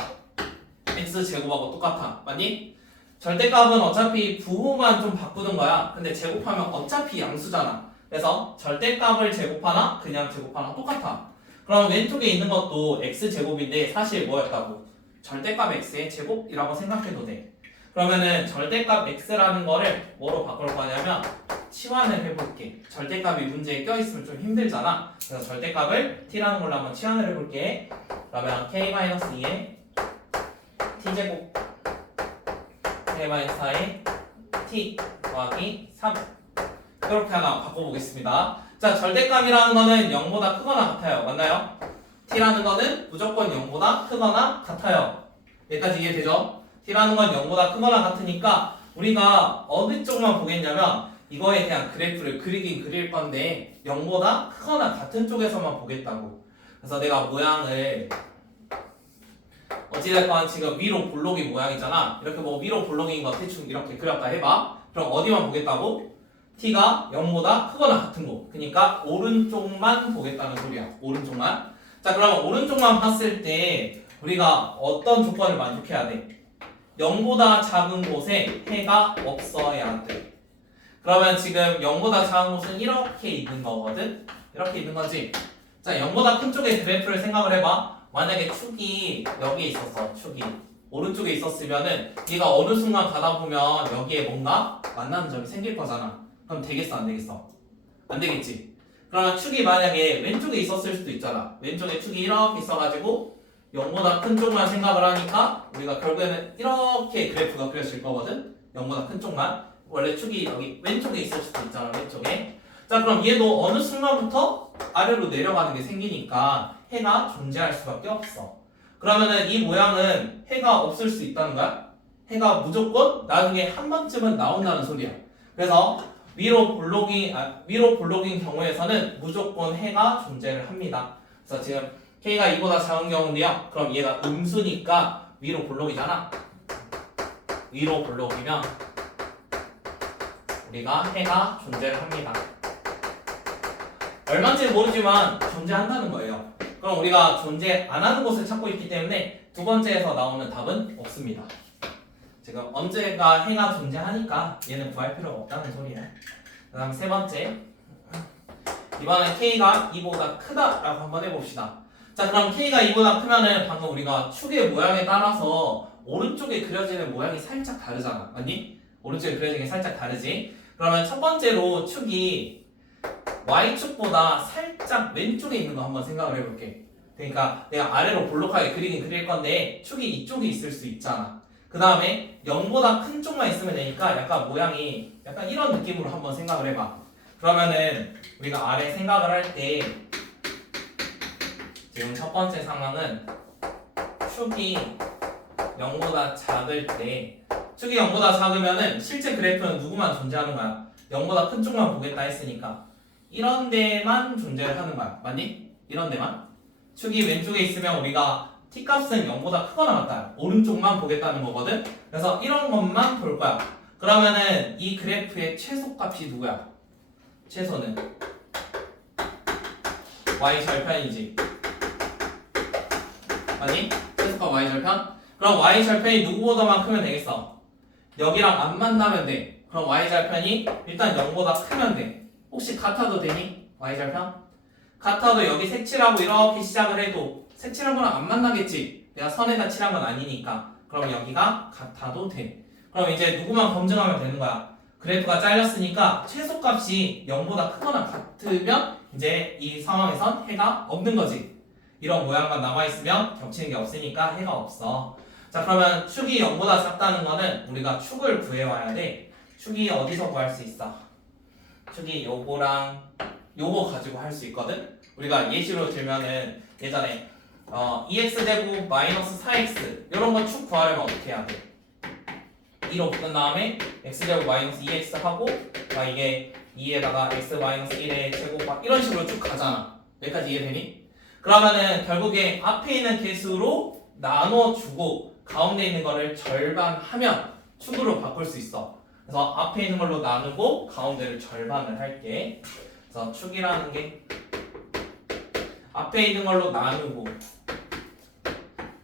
x제곱하고 똑같아. 맞니? 절대값은 어차피 부호만 좀 바꾸는 거야. 근데 제곱하면 어차피 양수잖아. 그래서 절대값을 제곱하나 그냥 제곱하나 똑같아. 그럼 왼쪽에 있는 것도 x제곱인데 사실 뭐였다고? 절대값 x의 제곱이라고 생각해도 돼. 그러면은 절대값 x라는 거를 뭐로 바꿀 거냐면 치환을 해볼게. 절대값이 문제에 껴있으면 좀 힘들잖아. 그래서 절대값을 t라는 걸로 한번 치환을 해볼게. 그러면 k-2에 t제곱 k-4에 t 더하기 3 이렇게 하나 바꿔보겠습니다. 자, 절대값이라는 거는 0보다 크거나 같아요. 맞나요? t라는 거는 무조건 0보다 크거나 같아요. 여기까지 이해되죠? t라는 건 0보다 크거나 같으니까 우리가 어느 쪽만 보겠냐면 이거에 대한 그래프를 그리긴 그릴 건데 0보다 크거나 같은 쪽에서만 보겠다고. 그래서 내가 모양을 어찌됐건 지금 위로 볼록이 모양이잖아. 이렇게 뭐 위로 볼록인 거 대충 이렇게 그렸다 해봐. 그럼 어디만 보겠다고? t가 0보다 크거나 같은 곳. 그러니까 오른쪽만 보겠다는 소리야. 오른쪽만. 자, 그러면 오른쪽만 봤을 때 우리가 어떤 조건을 만족해야 돼? 0보다 작은 곳에 해가 없어야 돼. 그러면 지금 0보다 작은 곳은 이렇게 있는 거거든? 이렇게 있는 거지. 자, 0보다 큰 쪽의 그래프를 생각을 해봐. 만약에 축이 여기에 있었어. 축이 오른쪽에 있었으면은 얘가 어느 순간 가다 보면 여기에 뭔가 만나는 점이 생길 거잖아. 그럼 되겠어, 안 되겠어? 안 되겠지. 그러면 축이 만약에 왼쪽에 있었을 수도 있잖아. 왼쪽에 축이 이렇게 있어가지고 0보다 큰 쪽만 생각을 하니까 우리가 결국에는 이렇게 그래프가 그려질 거거든. 0보다 큰 쪽만. 원래 축이 여기 왼쪽에 있을 수도 있잖아. 왼쪽에. 자, 그럼 얘도 어느 순간부터 아래로 내려가는 게 생기니까 해가 존재할 수밖에 없어. 그러면은 이 모양은 해가 없을 수 있다는 거야? 해가 무조건 나중에 한 번쯤은 나온다는 소리야. 그래서 위로 볼록인 경우에서는 무조건 해가 존재를 합니다. 그래서 지금 K가 2보다 작은 경우인데요. 그럼 얘가 음수니까 위로 볼록이잖아. 위로 볼록이면 우리가 해가 존재를 합니다. 얼마인지 모르지만 존재한다는 거예요. 그럼 우리가 존재 안 하는 곳을 찾고 있기 때문에 두 번째에서 나오는 답은 없습니다. 지금 언제가 해가 존재하니까 얘는 구할 필요가 없다는 소리예요. 그 다음 세 번째, 이번엔 K가 2보다 크다라고 한번 해봅시다. 자, 그럼 K가 2보다 크면은 방금 우리가 축의 모양에 따라서 오른쪽에 그려지는 모양이 살짝 다르잖아. 맞니? 오른쪽에 그려지는 게 살짝 다르지? 그러면 첫 번째로 축이 Y축보다 살짝 왼쪽에 있는 거 한번 생각을 해볼게. 그러니까 내가 아래로 볼록하게 그리긴 그릴 건데 축이 이쪽에 있을 수 있잖아. 그 다음에 0보다 큰 쪽만 있으면 되니까 약간 모양이 약간 이런 느낌으로 한번 생각을 해봐. 그러면은 우리가 아래 생각을 할 때 지금 첫 번째 상황은 축이 0보다 작을 때 축이 0보다 작으면은 실제 그래프는 누구만 존재하는 거야? 0보다 큰 쪽만 보겠다 했으니까 이런 데만 존재를 하는 거야. 맞니? 이런 데만. 축이 왼쪽에 있으면 우리가 t값은 0보다 크거나 같다. 오른쪽만 보겠다는 거거든. 그래서 이런 것만 볼 거야. 그러면은 이 그래프의 최소값이 누구야? 최소는 y 절편이지. 아니? 최소값 y 절편? 그럼 y 절편이 누구보다만 크면 되겠어. 여기랑 안 만나면 돼. 그럼 y 절편이 일단 0보다 크면 돼. 혹시 같아도 되니? y 절편? 같아도 여기 색칠하고 이렇게 시작을 해도 색칠한 거랑 안 만나겠지. 내가 선에다 칠한 건 아니니까. 그럼 여기가 같아도 돼. 그럼 이제 누구만 검증하면 되는 거야. 그래프가 잘렸으니까 최소값이 0보다 크거나 같으면 이제 이 상황에선 해가 없는 거지. 이런 모양만 남아있으면 겹치는 게 없으니까 해가 없어. 자, 그러면 축이 0보다 작다는 거는 우리가 축을 구해와야 돼. 축이 어디서 구할 수 있어? 축이 요거랑 요거 가지고 할 수 있거든? 우리가 예시로 들면은 예전에 2x제곱 마이너스 4x 이런 거 축 구하려면 어떻게 해야 돼? 2로 묶은 다음에 x제곱 마이너스 2x 하고 이게 2에다가 x 마이너스 1의 제곱 막 이런 식으로 쭉 가잖아. 여기까지 이해되니? 그러면은 결국에 앞에 있는 개수로 나눠주고 가운데 있는 거를 절반하면 축으로 바꿀 수 있어. 그래서 앞에 있는 걸로 나누고 가운데를 절반을 할게. 그래서 축이라는 게 앞에 있는 걸로 나누고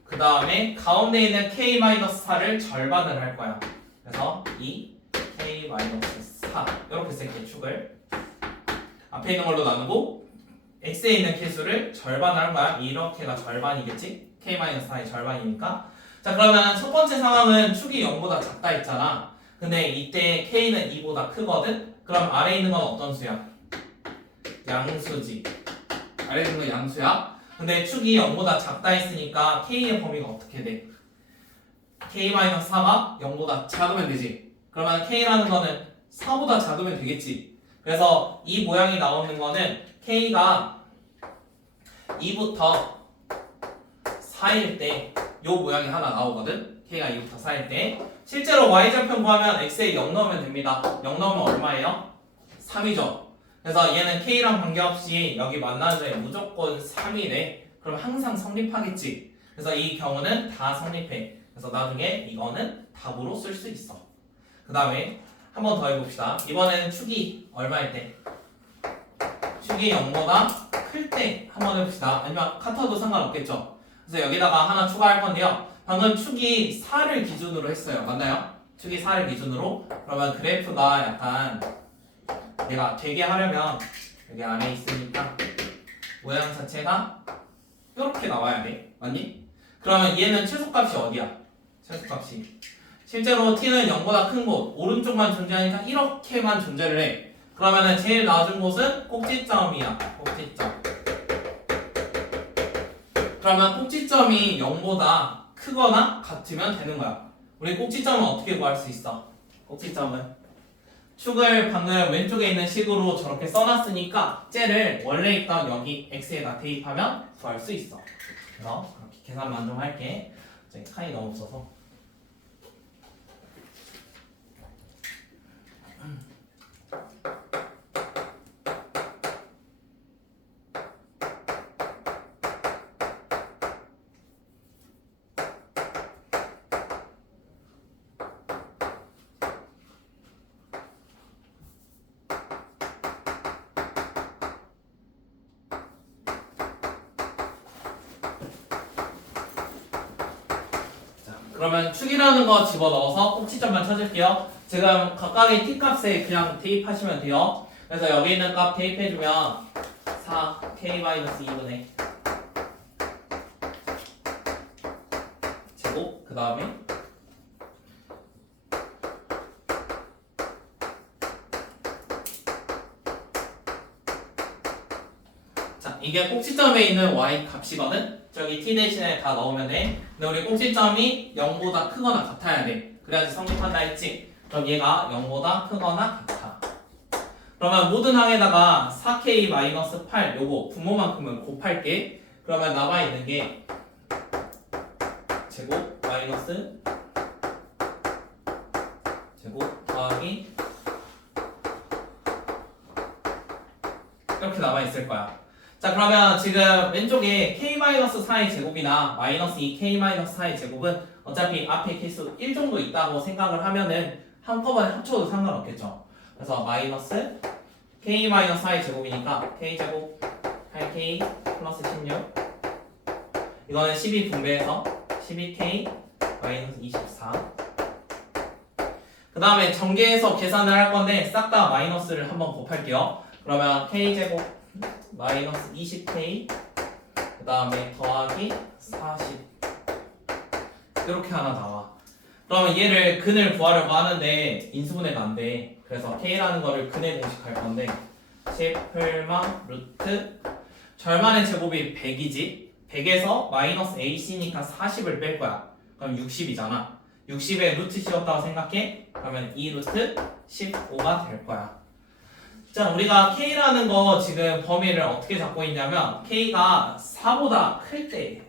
그 다음에 가운데 있는 k-4를 절반을 할 거야. 그래서 2k-4 이렇게 쓸게. 축을 앞에 있는 걸로 나누고 x에 있는 개수를 절반을 할 거야. 이렇게가 절반이겠지? k-4의 절반이니까. 자, 그러면 첫 번째 상황은 축이 0보다 작다 했잖아. 근데 이때 k는 2보다 크거든? 그럼 아래에 있는 건 어떤 수야? 양수지. 아래에 있는 건 양수야. 근데 축이 0보다 작다 했으니까 k의 범위가 어떻게 돼? k-4가 0보다 작으면 되지. 그러면 k라는 거는 4보다 작으면 되겠지. 그래서 이 모양이 나오는 거는 k가 2부터 4일 때 요 모양이 하나 나오거든. k가 2부터 4일 때 실제로 y절편 구하면 x에 0 넣으면 됩니다. 0 넣으면 얼마예요? 3이죠. 그래서 얘는 k랑 관계없이 여기 만나는 점이 무조건 3이래. 그럼 항상 성립하겠지. 그래서 이 경우는 다 성립해. 그래서 나중에 이거는 답으로 쓸 수 있어. 그 다음에 한 번 더 해봅시다. 이번에는 축이 얼마일 때? 축이 0보다 클 때 한번 해봅시다. 아니면 같아도 상관없겠죠. 그래서 여기다가 하나 추가할 건데요. 방금 축이 4를 기준으로 했어요. 맞나요? 축이 4를 기준으로. 그러면 그래프가 약간 내가 되게 하려면 여기 안에 있으니까 모양 자체가 이렇게 나와야 돼. 맞니? 그러면 얘는 최소값이 어디야? 최소값이 실제로 t는 0보다 큰 곳 오른쪽만 존재하니까 이렇게만 존재를 해. 그러면은 제일 낮은 곳은 꼭지점이야. 꼭지점. 그러면 꼭지점이 0보다 크거나 같으면 되는 거야. 우리 꼭지점은 어떻게 구할 수 있어? 꼭지점은 축을 방금 왼쪽에 있는 식으로 저렇게 써놨으니까 쟤를 원래 있던 여기 x에다 대입하면 구할 수 있어. 그래서 그렇게 계산만 좀 할게. 저기 칸이 너무 없어서. 그러면 축이라는 거 집어넣어서 꼭지점만 찾을게요. 지금 각각의 t값에 그냥 대입하시면 돼요. 그래서 여기 있는 값 대입해주면 4k-2분의 제곱 그 다음에 자 이게 꼭지점에 있는 y 값이거든. 저기 t 대신에 다 넣으면 돼. 근데 우리 꼭지점이 0보다 크거나 같아야 돼. 그래야지 성립한다 했지. 그럼 얘가 0보다 크거나 같아. 그러면 모든 항에다가 4k-8 요거 분모만큼을 곱할게. 그러면 남아있는 게 제곱 마이너스 제곱 더하기 이렇게 남아있을 거야. 자 그러면 지금 왼쪽에 k-4의 제곱이나 마이너스 2k-4의 제곱은 어차피 앞에 개수 1 정도 있다고 생각을 하면은 한꺼번에 합쳐도 상관없겠죠. 그래서 마이너스 k-4의 제곱이니까 k제곱 8k 플러스 16 이거는 12 분배해서 12k 마이너스 24 그 다음에 전개해서 계산을 할 건데 싹 다 마이너스를 한번 곱할게요. 그러면 k제곱 마이너스 20k 그 다음에 더하기 40 이렇게 하나 나와. 그러면 얘를 근을 구하려고 하는데 인수분해가 안 돼. 그래서 k라는 거를 근의 공식 할 건데 10 풀마 루트 절반의 제곱이 100이지 100에서 마이너스 ac니까 40을 뺄 거야. 그럼 60이잖아. 60에 루트 씌웠다고 생각해. 그러면 2 루트 15가 될 거야. 자, 우리가 k라는 거 지금 범위를 어떻게 잡고 있냐면 k가 4보다 클 때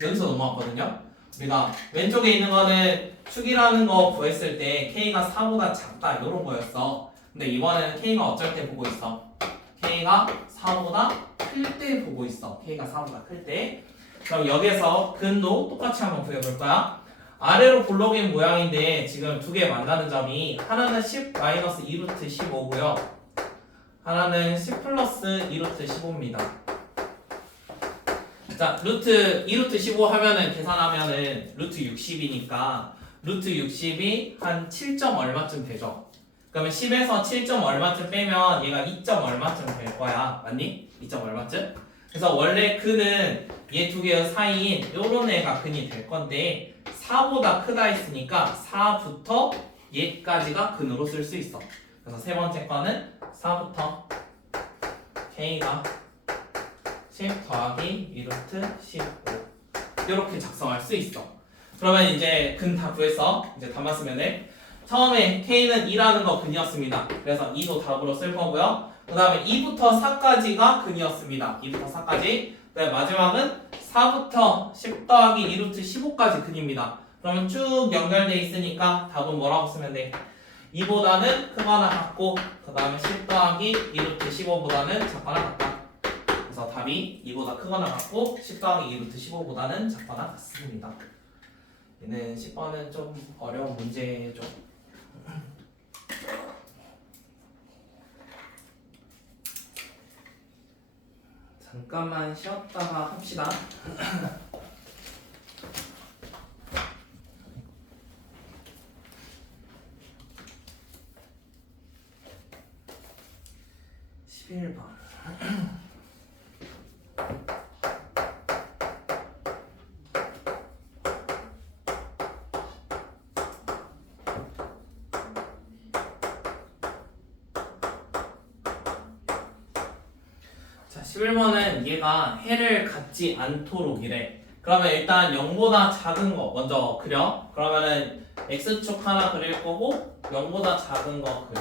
여기서 넘어왔거든요. 우리가 왼쪽에 있는 거는 축이라는 거 구했을 때 k가 4보다 작다 이런 거였어. 근데 이번에는 k가 어쩔 때 보고 있어? k가 4보다 클 때 보고 있어. k가 4보다 클 때. 그럼 여기에서 근도 똑같이 한번 구해볼 거야. 아래로 볼록인 모양인데 지금 두 개 만나는 점이 하나는 10-2루트 15고요. 하나는 10 플러스 2루트 15입니다. 자, 루트 2루트 15 하면은 계산하면은 루트 60이니까 루트 60이 한 7점 얼마쯤 되죠? 그러면 10에서 7점 얼마쯤 빼면 얘가 2점 얼마쯤 될 거야. 맞니? 2점 얼마쯤? 그래서 원래 근은 얘 두 개 사이인 요런 애가 근이 될 건데 4보다 크다 했으니까 4부터 얘까지가 근으로 쓸 수 있어. 그래서 세 번째 거는 4부터 k가 10 더하기 2루트 15 이렇게 작성할 수 있어. 그러면 이제 근 다 구해서 이제 답만 쓰면 돼. 처음에 k는 2라는 거 근이었습니다. 그래서 2도 답으로 쓸 거고요. 그 다음에 2부터 4까지가 근이었습니다. 2부터 4까지. 네, 마지막은 4부터 10 더하기 2루트 15까지 근입니다. 그러면 쭉 연결돼 있으니까 답은 뭐라고 쓰면 돼? 2보다는 크거나 같고 그 다음에 10 더하기 2루트 15보다는 작거나 같다. 그래서 답이 2보다 크거나 같고 10 더하기 2루트 15보다는 작거나 같습니다. 얘는 10번은 좀 어려운 문제죠. 잠깐만 쉬었다가 합시다. 11번은 얘가 해를 갖지 않도록이래. 그러면 일단 0보다 작은 거 먼저 그려. 그러면은 x축 하나 그릴 거고 0보다 작은 거 그려.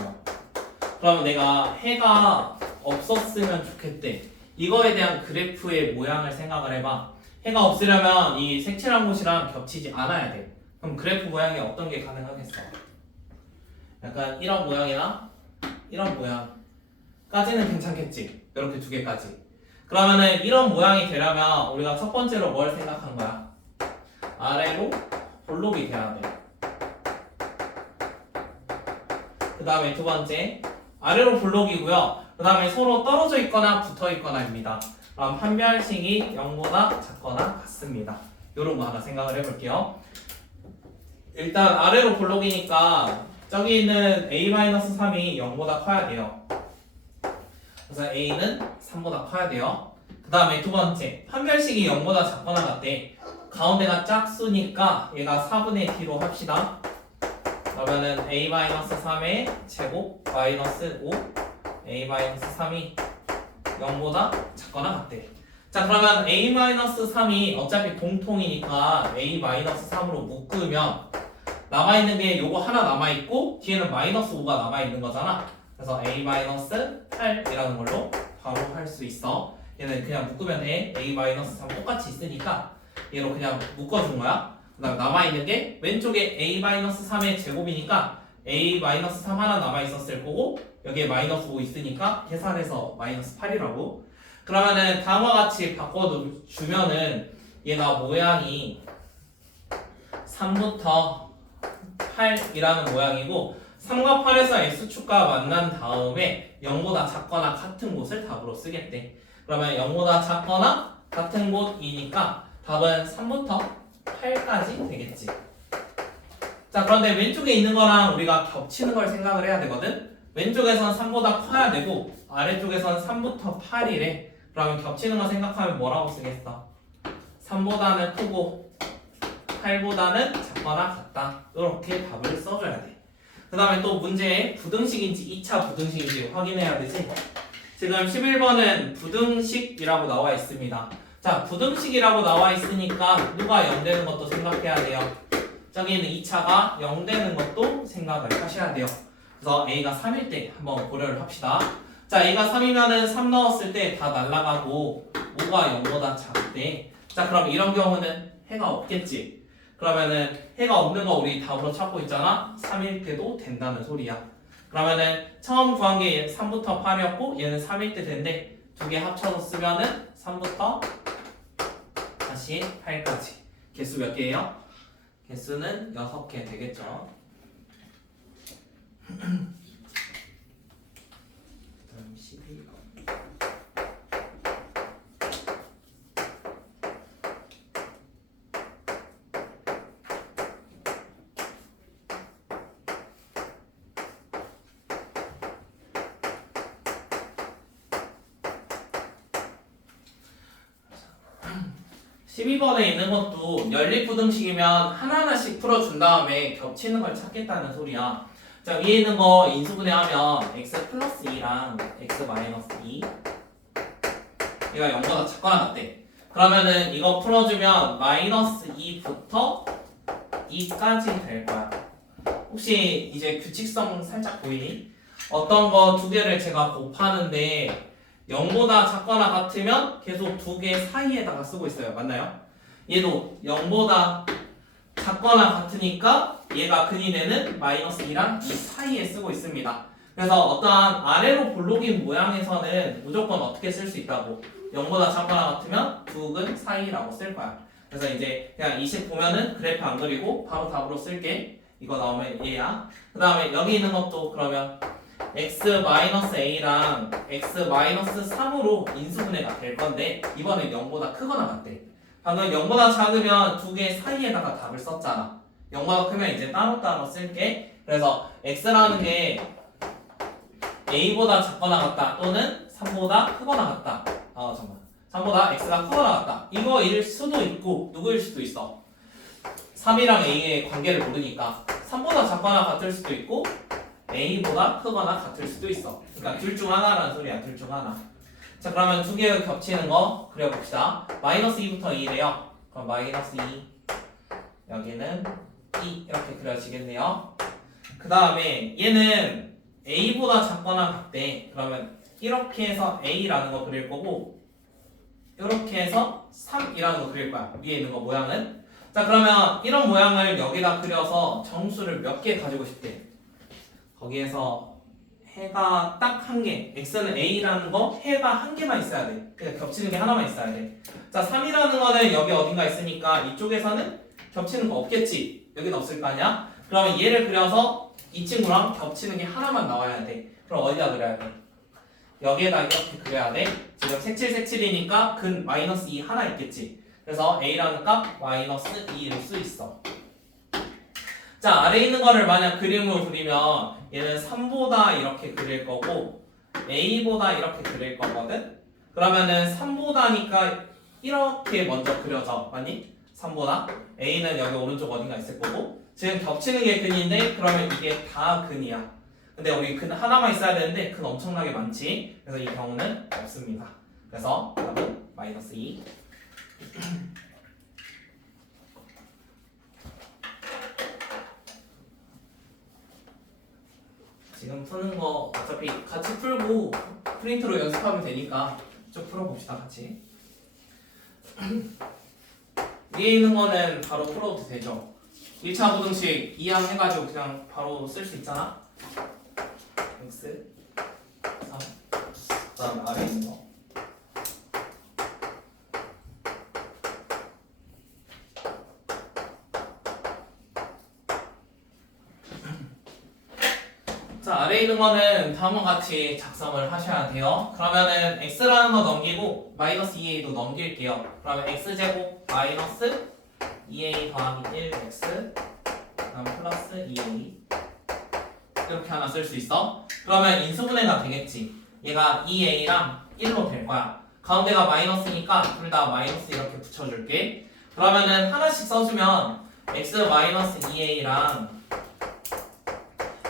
그러면 내가 해가 없었으면 좋겠대. 이거에 대한 그래프의 모양을 생각을 해봐. 해가 없으려면 이 색칠한 곳이랑 겹치지 않아야 돼. 그럼 그래프 모양이 어떤 게 가능하겠어? 약간 이런 모양이나 이런 모양까지는 괜찮겠지. 이렇게 두 개까지. 그러면은 이런 모양이 되려면 우리가 첫 번째로 뭘 생각한 거야? 아래로 볼록이 돼야 돼. 그 다음에 두 번째 아래로 볼록이고요. 그 다음에 서로 떨어져 있거나 붙어 있거나입니다. 그럼 판별식이 0보다 작거나 같습니다. 이런 거 하나 생각을 해볼게요. 일단 아래로 볼록이니까 저기 있는 a-3이 0보다 커야 돼요. 그래서 a는 3보다 커야 돼요. 그 다음에 두 번째 판별식이 0보다 작거나 같대. 가운데가 짝수니까 얘가 4분의 t로 합시다. 그러면은 a-3의 제곱 마이너스 5 a-3이 0보다 작거나 같대. 자 그러면 a-3이 어차피 공통이니까 a-3으로 묶으면 남아있는 게 요거 하나 남아있고 뒤에는 마이너스 5가 남아있는 거잖아. 그래서 a-8이라는 걸로 바로 할 수 있어. 얘는 그냥 묶으면 돼. a-3 똑같이 있으니까 얘로 그냥 묶어준 거야. 그 다음 남아있는 게 왼쪽에 a-3의 제곱이니까 a-3 하나 남아있었을 거고 여기에 마이너스 5 있으니까 계산해서 마이너스 8이라고. 그러면은 다음과 같이 바꿔주면은 얘가 모양이 3부터 8이라는 모양이고 3과 8에서 x축과 만난 다음에 0보다 작거나 같은 곳을 답으로 쓰겠대. 그러면 0보다 작거나 같은 곳이니까 답은 3부터 8까지 되겠지. 자 그런데 왼쪽에 있는 거랑 우리가 겹치는 걸 생각을 해야 되거든. 왼쪽에선 3보다 커야 되고 아래쪽에선 3부터 8이래. 그러면 겹치는 거 생각하면 뭐라고 쓰겠어? 3보다는 크고 8보다는 작거나 같다. 이렇게 답을 써줘야 돼. 그 다음에 또 문제에 부등식인지 2차 부등식인지 확인해야 되지. 지금 11번은 부등식이라고 나와 있습니다. 자 부등식이라고 나와 있으니까 누가 0 되는 것도 생각해야 돼요. 저기는 2차가 0 되는 것도 생각을 하셔야 돼요. 그래서 A가 3일 때 한번 고려를 합시다. 자 A가 3이면은 3 넣었을 때 다 날라가고 5가 0보다 작대. 자 그럼 이런 경우는 해가 없겠지. 그러면은 해가 없는 거 우리 답으로 찾고 있잖아. 3일 때도 된다는 소리야. 그러면은 처음 구한 게 3부터 8이었고 얘는 3일 때 된대. 두 개 합쳐서 쓰면은 3부터 다시 8까지. 개수 몇 개예요? 개수는 6개 되겠죠. 12번. (12번에) 있는 것도 연립부등식이면 하나하나씩 풀어준 다음에 겹치는 걸 찾겠다는 소리야. 자 위에 있는 거 인수분해하면 x 플러스 2랑 x 마이너스 2 얘가 0보다 작거나 같대. 그러면은 이거 풀어주면 마이너스 2부터 2까지 될 거야. 혹시 이제 규칙성 살짝 보이니? 어떤 거 두 개를 제가 곱하는데 0보다 작거나 같으면 계속 두 개 사이에다가 쓰고 있어요. 맞나요? 얘도 0보다 작거나 같으니까 얘가 근인에는 마이너스 2랑 2 사이에 쓰고 있습니다. 그래서 어떠한 아래로 볼록인 모양에서는 무조건 어떻게 쓸 수 있다고 0보다 작거나 같으면 두 근 사이라고 쓸 거야. 그래서 이제 그냥 20 보면은 그래프 안 그리고 바로 답으로 쓸게. 이거 나오면 얘야. 그 다음에 여기 있는 것도 그러면 x-a랑 x-3으로 인수분해가 될 건데 이번엔 0보다 크거나 같대. 방금 0보다 작으면 두 개 사이에다가 답을 썼잖아. 0보다 크면 이제 따로따로 쓸게. 그래서 x라는 게 a보다 작거나 같다 또는 3보다 크거나 같다. 잠깐만. 3보다 x가 크거나 같다. 이거일 수도 있고 누구일 수도 있어. 3이랑 a의 관계를 모르니까 3보다 작거나 같을 수도 있고 a보다 크거나 같을 수도 있어. 그러니까 둘 중 하나라는 소리야. 둘 중 하나. 자 그러면 두 개 겹치는 거 그려봅시다. 마이너스 2부터 2래요. 그럼 마이너스 2 여기는 2 이렇게 그려지겠네요. 그 다음에 얘는 a보다 작거나 같대. 그러면 이렇게 해서 a라는 거 그릴 거고 이렇게 해서 3이라는 거 그릴 거야. 위에 있는 거 모양은. 자 그러면 이런 모양을 여기다 그려서 정수를 몇 개 가지고 싶대. 거기에서 해가 딱 한 개, x는 a라는 거 해가 한 개만 있어야 돼. 그냥 겹치는 게 하나만 있어야 돼. 자 3이라는 거는 여기 어딘가 있으니까 이쪽에서는 겹치는 거 없겠지. 여기는 없을 거 아니야. 그러면 얘를 그려서 이 친구랑 겹치는 게 하나만 나와야 돼. 그럼 어디다 그려야 돼? 여기에다 이렇게 그려야 돼. 지금 색칠이니까 근 마이너스 2 하나 있겠지. 그래서 a라는 값 마이너스 2일 수 있어. 자 아래에 있는 거를 만약 그림으로 그리면 얘는 3보다 이렇게 그릴 거고 a보다 이렇게 그릴 거거든. 그러면은 3보다니까 이렇게 먼저 그려져. 맞니? 3보다 a는 여기 오른쪽 어딘가 있을 거고 지금 겹치는 게 근인데 그러면 이게 다 근이야. 근데 우리 근 하나만 있어야 되는데 근 엄청나게 많지. 그래서 이 경우는 없습니다. 그래서 답은 마이너스 2. 지금 푸는 거 어차피 같이 풀고 프린트로 연습하면 되니까 쭉 풀어봅시다 같이. 위에 있는 거는 바로 풀어도 되죠. 1차 고등식 이항 해가지고 그냥 바로 쓸 수 있잖아. x 3 그다음에 아래에 있는 거 자 아래에 있는 거는 다음과 같이 작성을 하셔야 돼요. 그러면은 x라는 거 넘기고 마이너스 2a도 넘길게요. 그러면 x제곱 마이너스 2a 더하기 1x 그다음 플러스 2a 이렇게 하나 쓸 수 있어. 그러면 인수분해가 되겠지. 얘가 2a랑 1로 될 거야. 가운데가 마이너스니까 둘 다 마이너스 이렇게 붙여줄게. 그러면은 하나씩 써주면 x 마이너스 2a랑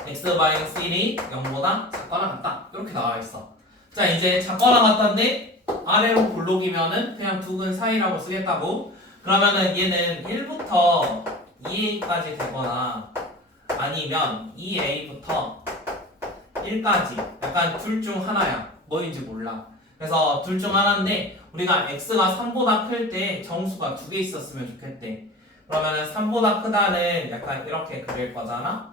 x 마이너스 1이 0보다 작거나 같다. 이렇게 나와 있어. 자 이제 작거나 같다인데 아래로 볼록이면은 그냥 두 근 사이라고 쓰겠다고. 그러면은 얘는 1부터 2a까지 되거나 아니면 2a부터 1까지 약간 둘 중 하나야. 뭐인지 몰라. 그래서 둘 중 하나인데 우리가 x가 3보다 클 때 정수가 두 개 있었으면 좋겠대. 그러면은 3보다 크다는 약간 이렇게 그릴 거잖아.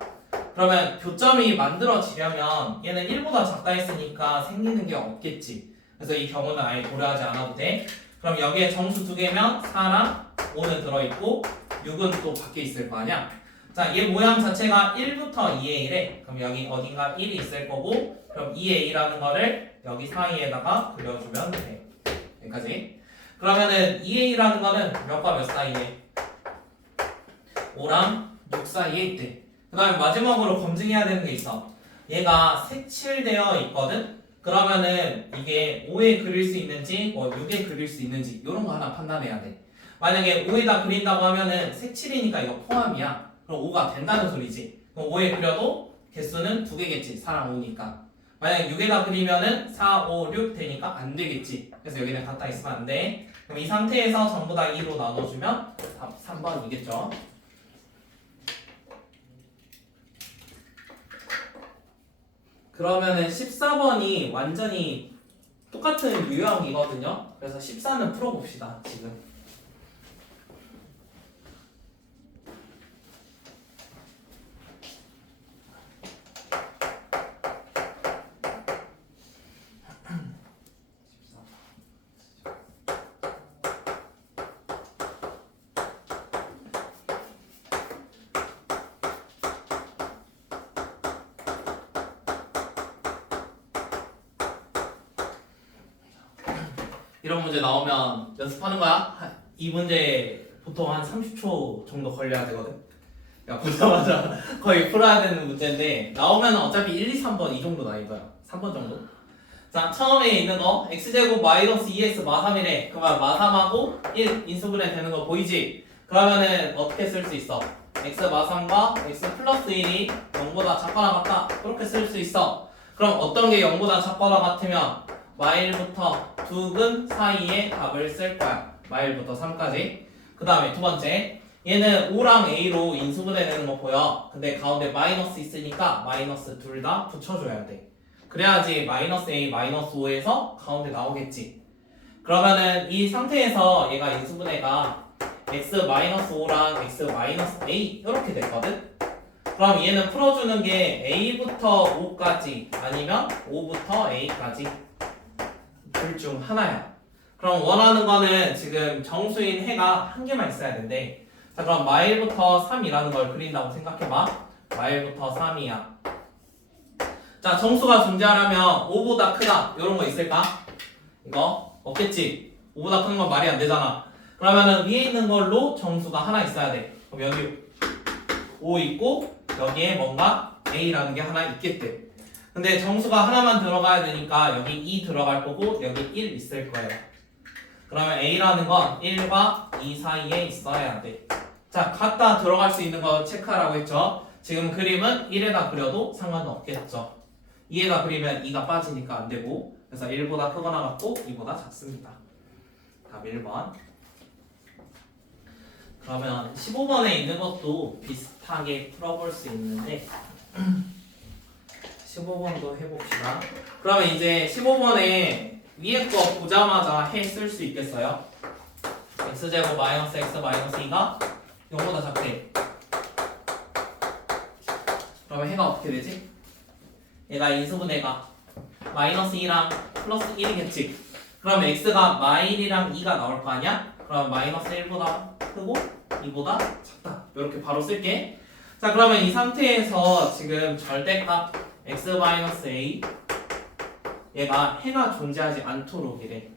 그러면 교점이 만들어지려면 얘는 1보다 작다 했으니까 생기는 게 없겠지. 그래서 이 경우는 아예 고려하지 않아도 돼. 그럼 여기에 정수 두 개면 4랑 5는 들어있고 6은 또 밖에 있을 거 아니야. 자, 얘 모양 자체가 1부터 2a래. 그럼 여기 어딘가 1이 있을 거고 그럼 2a라는 거를 여기 사이에다가 그려주면 돼. 여기까지. 그러면은 2a라는 거는 몇과 몇 사이에? 5랑 6 사이에 있대. 그 다음에 마지막으로 검증해야 되는 게 있어. 얘가 색칠되어 있거든? 그러면은 이게 5에 그릴 수 있는지 6에 그릴 수 있는지 이런 거 하나 판단해야 돼. 만약에 5에다 그린다고 하면은 색칠이니까 이거 포함이야. 그럼 5가 된다는 소리지. 그럼 5에 그려도 개수는 두 개겠지. 4랑 5니까. 만약에 6에다 그리면은 4, 5, 6 되니까 안 되겠지. 그래서 여기는 갖다 있으면 안 돼. 그럼 이 상태에서 전부 다 2로 나눠주면 답 3번이겠죠. 그러면은 14번이 완전히 똑같은 유형이거든요. 그래서 14는 풀어봅시다. 지금. 이런 문제 나오면 연습하는 거야. 이 문제 보통 한 30초 정도 걸려야 되거든. 야, 보자마자 거의 풀어야 되는 문제인데 나오면 어차피 1, 2, 3번 이 정도 난이도야. 3번 정도. 자, 처음에 있는 거 x제곱 마이너스 2x 마3이래. 그러면 마3하고 1 인수분해 되는 거 보이지? 그러면은 어떻게 쓸 수 있어? x 마3과 x 플러스 1이 0보다 작거나 같다. 그렇게 쓸 수 있어. 그럼 어떤 게 0보다 작거나 같으면 마일부터 두근 사이에 답을 쓸 거야. 마일부터 3까지. 그 다음에 두 번째, 얘는 5랑 A로 인수분해되는 거 보여. 근데 가운데 마이너스 있으니까 마이너스 둘 다 붙여줘야 돼. 그래야지 마이너스 A 마이너스 5에서 가운데 나오겠지. 그러면은 이 상태에서 얘가 인수분해가 x-5랑 x-a 이렇게 됐거든? 그럼 얘는 풀어주는 게 a부터 5까지 아니면 5부터 a까지 둘 중 하나야. 그럼 원하는 거는 지금 정수인 해가 한 개만 있어야 된대. 자, 그럼 마일부터 3이라는 걸 그린다고 생각해봐. 마일부터 3이야. 자, 정수가 존재하려면 5보다 크다 이런 거 있을까? 이거 없겠지. 5보다 큰 건 말이 안 되잖아. 그러면은 위에 있는 걸로 정수가 하나 있어야 돼. 그럼 여기 5 있고 여기에 뭔가 A라는 게 하나 있겠대. 근데 정수가 하나만 들어가야 되니까 여기 2 들어갈 거고 여기 1 있을 거예요. 그러면 A라는 건 1과 2 사이에 있어야 돼. 자, 갖다 들어갈 수 있는 거 체크하라고 했죠. 지금 그림은 1에다 그려도 상관은 없겠죠. 2에다 그리면 2가 빠지니까 안 되고, 그래서 1보다 크거나 같고 2보다 작습니다. 답 1번. 그러면 15번에 있는 것도 비슷하게 풀어볼 수 있는데 15번도 해봅시다. 그러면 이제 15번에 위에 거 보자마자 해 쓸 수 있겠어요? x제곱 마이너스 x 마이너스 2가 0보다 작대. 그러면 해가 어떻게 되지? 얘가 인수분해가 마이너스 2랑 플러스 1이겠지. 그럼 x가 마일이랑 2가 나올 거 아니야? 그럼 마이너스 1보다 크고 2보다 작다. 이렇게 바로 쓸게. 자, 그러면 이 상태에서 지금 절대값 x-a 얘가 해가 존재하지 않도록 이래.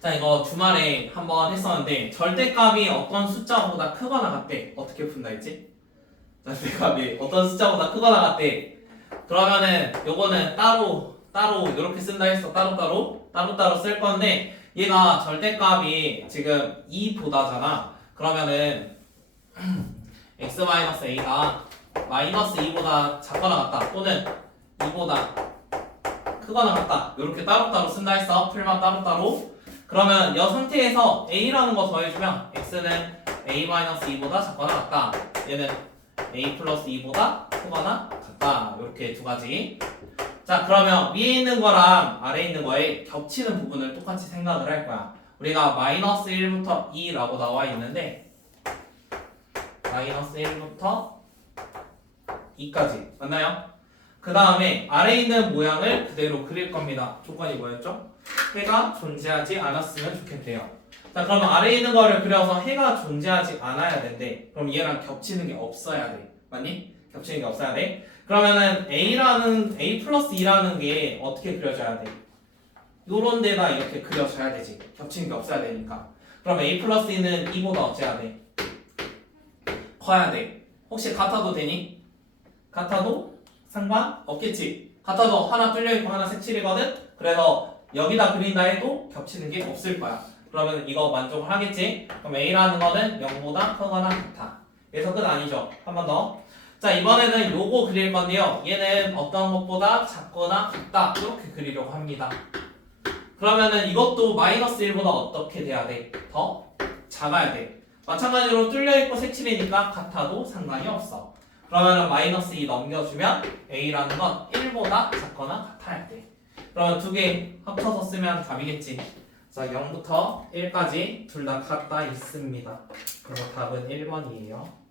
자, 이거 주말에 한번 했었는데 절대값이 어떤 숫자보다 크거나 같대. 어떻게 푼다 했지? 절대값이 어떤 숫자보다 크거나 같대. 그러면은 요거는 따로 이렇게 쓴다 했어. 따로 쓸 건데 얘가 절대값이 지금 2보다잖아. 그러면은 x-a가 마이너스 2보다 작거나 같다 또는 2보다 크거나 같다 이렇게 따로따로 쓴다 했어. 풀만 따로따로. 그러면 이 상태에서 a라는 거 더해주면 x는 a-2보다 작거나 같다, 얘는 a 플러스 2보다 크거나 같다. 이렇게 두 가지. 자, 그러면 위에 있는 거랑 아래에 있는 거에 겹치는 부분을 똑같이 생각을 할 거야. 우리가 마이너스 1부터 2라고 나와 있는데 마이너스 1부터 2까지 맞나요? 그 다음에 아래에 있는 모양을 그대로 그릴 겁니다. 조건이 뭐였죠? 해가 존재하지 않았으면 좋겠대요. 자, 그러면 아래에 있는 거를 그려서 해가 존재하지 않아야 된대. 그럼 얘랑 겹치는 게 없어야 돼. 맞니? 겹치는 게 없어야 돼. 그러면은 a 플러스 2라는 게 어떻게 그려져야 돼? 요런 데다 이렇게 그려져야 되지. 겹치는 게 없어야 되니까. 그럼 a 플러스 2는 2보다 어째야 돼? 커야 돼. 혹시 같아도 되니? 같아도 상관없겠지. 같아도 하나 뚫려있고 하나 색칠이거든? 그래서 여기다 그린다 해도 겹치는 게 없을 거야. 그러면 이거 만족을 하겠지? 그럼 a라는 거는 0보다 크거나 같아. 그래서 끝 아니죠? 한 번 더. 자, 이번에는 요거 그릴 건데요. 얘는 어떤 것보다 작거나 같다. 이렇게 그리려고 합니다. 그러면은 이것도 마이너스 1보다 어떻게 돼야 돼? 더 작아야 돼. 마찬가지로 뚫려있고 색칠이니까 같아도 상관이 없어. 그러면은 마이너스 2 넘겨주면 a라는 건 1보다 작거나 같아야 돼. 그러면 두 개 합쳐서 쓰면 답이겠지. 자, 0부터 1까지 둘 다 같다 있습니다. 그래서 답은 1번이에요.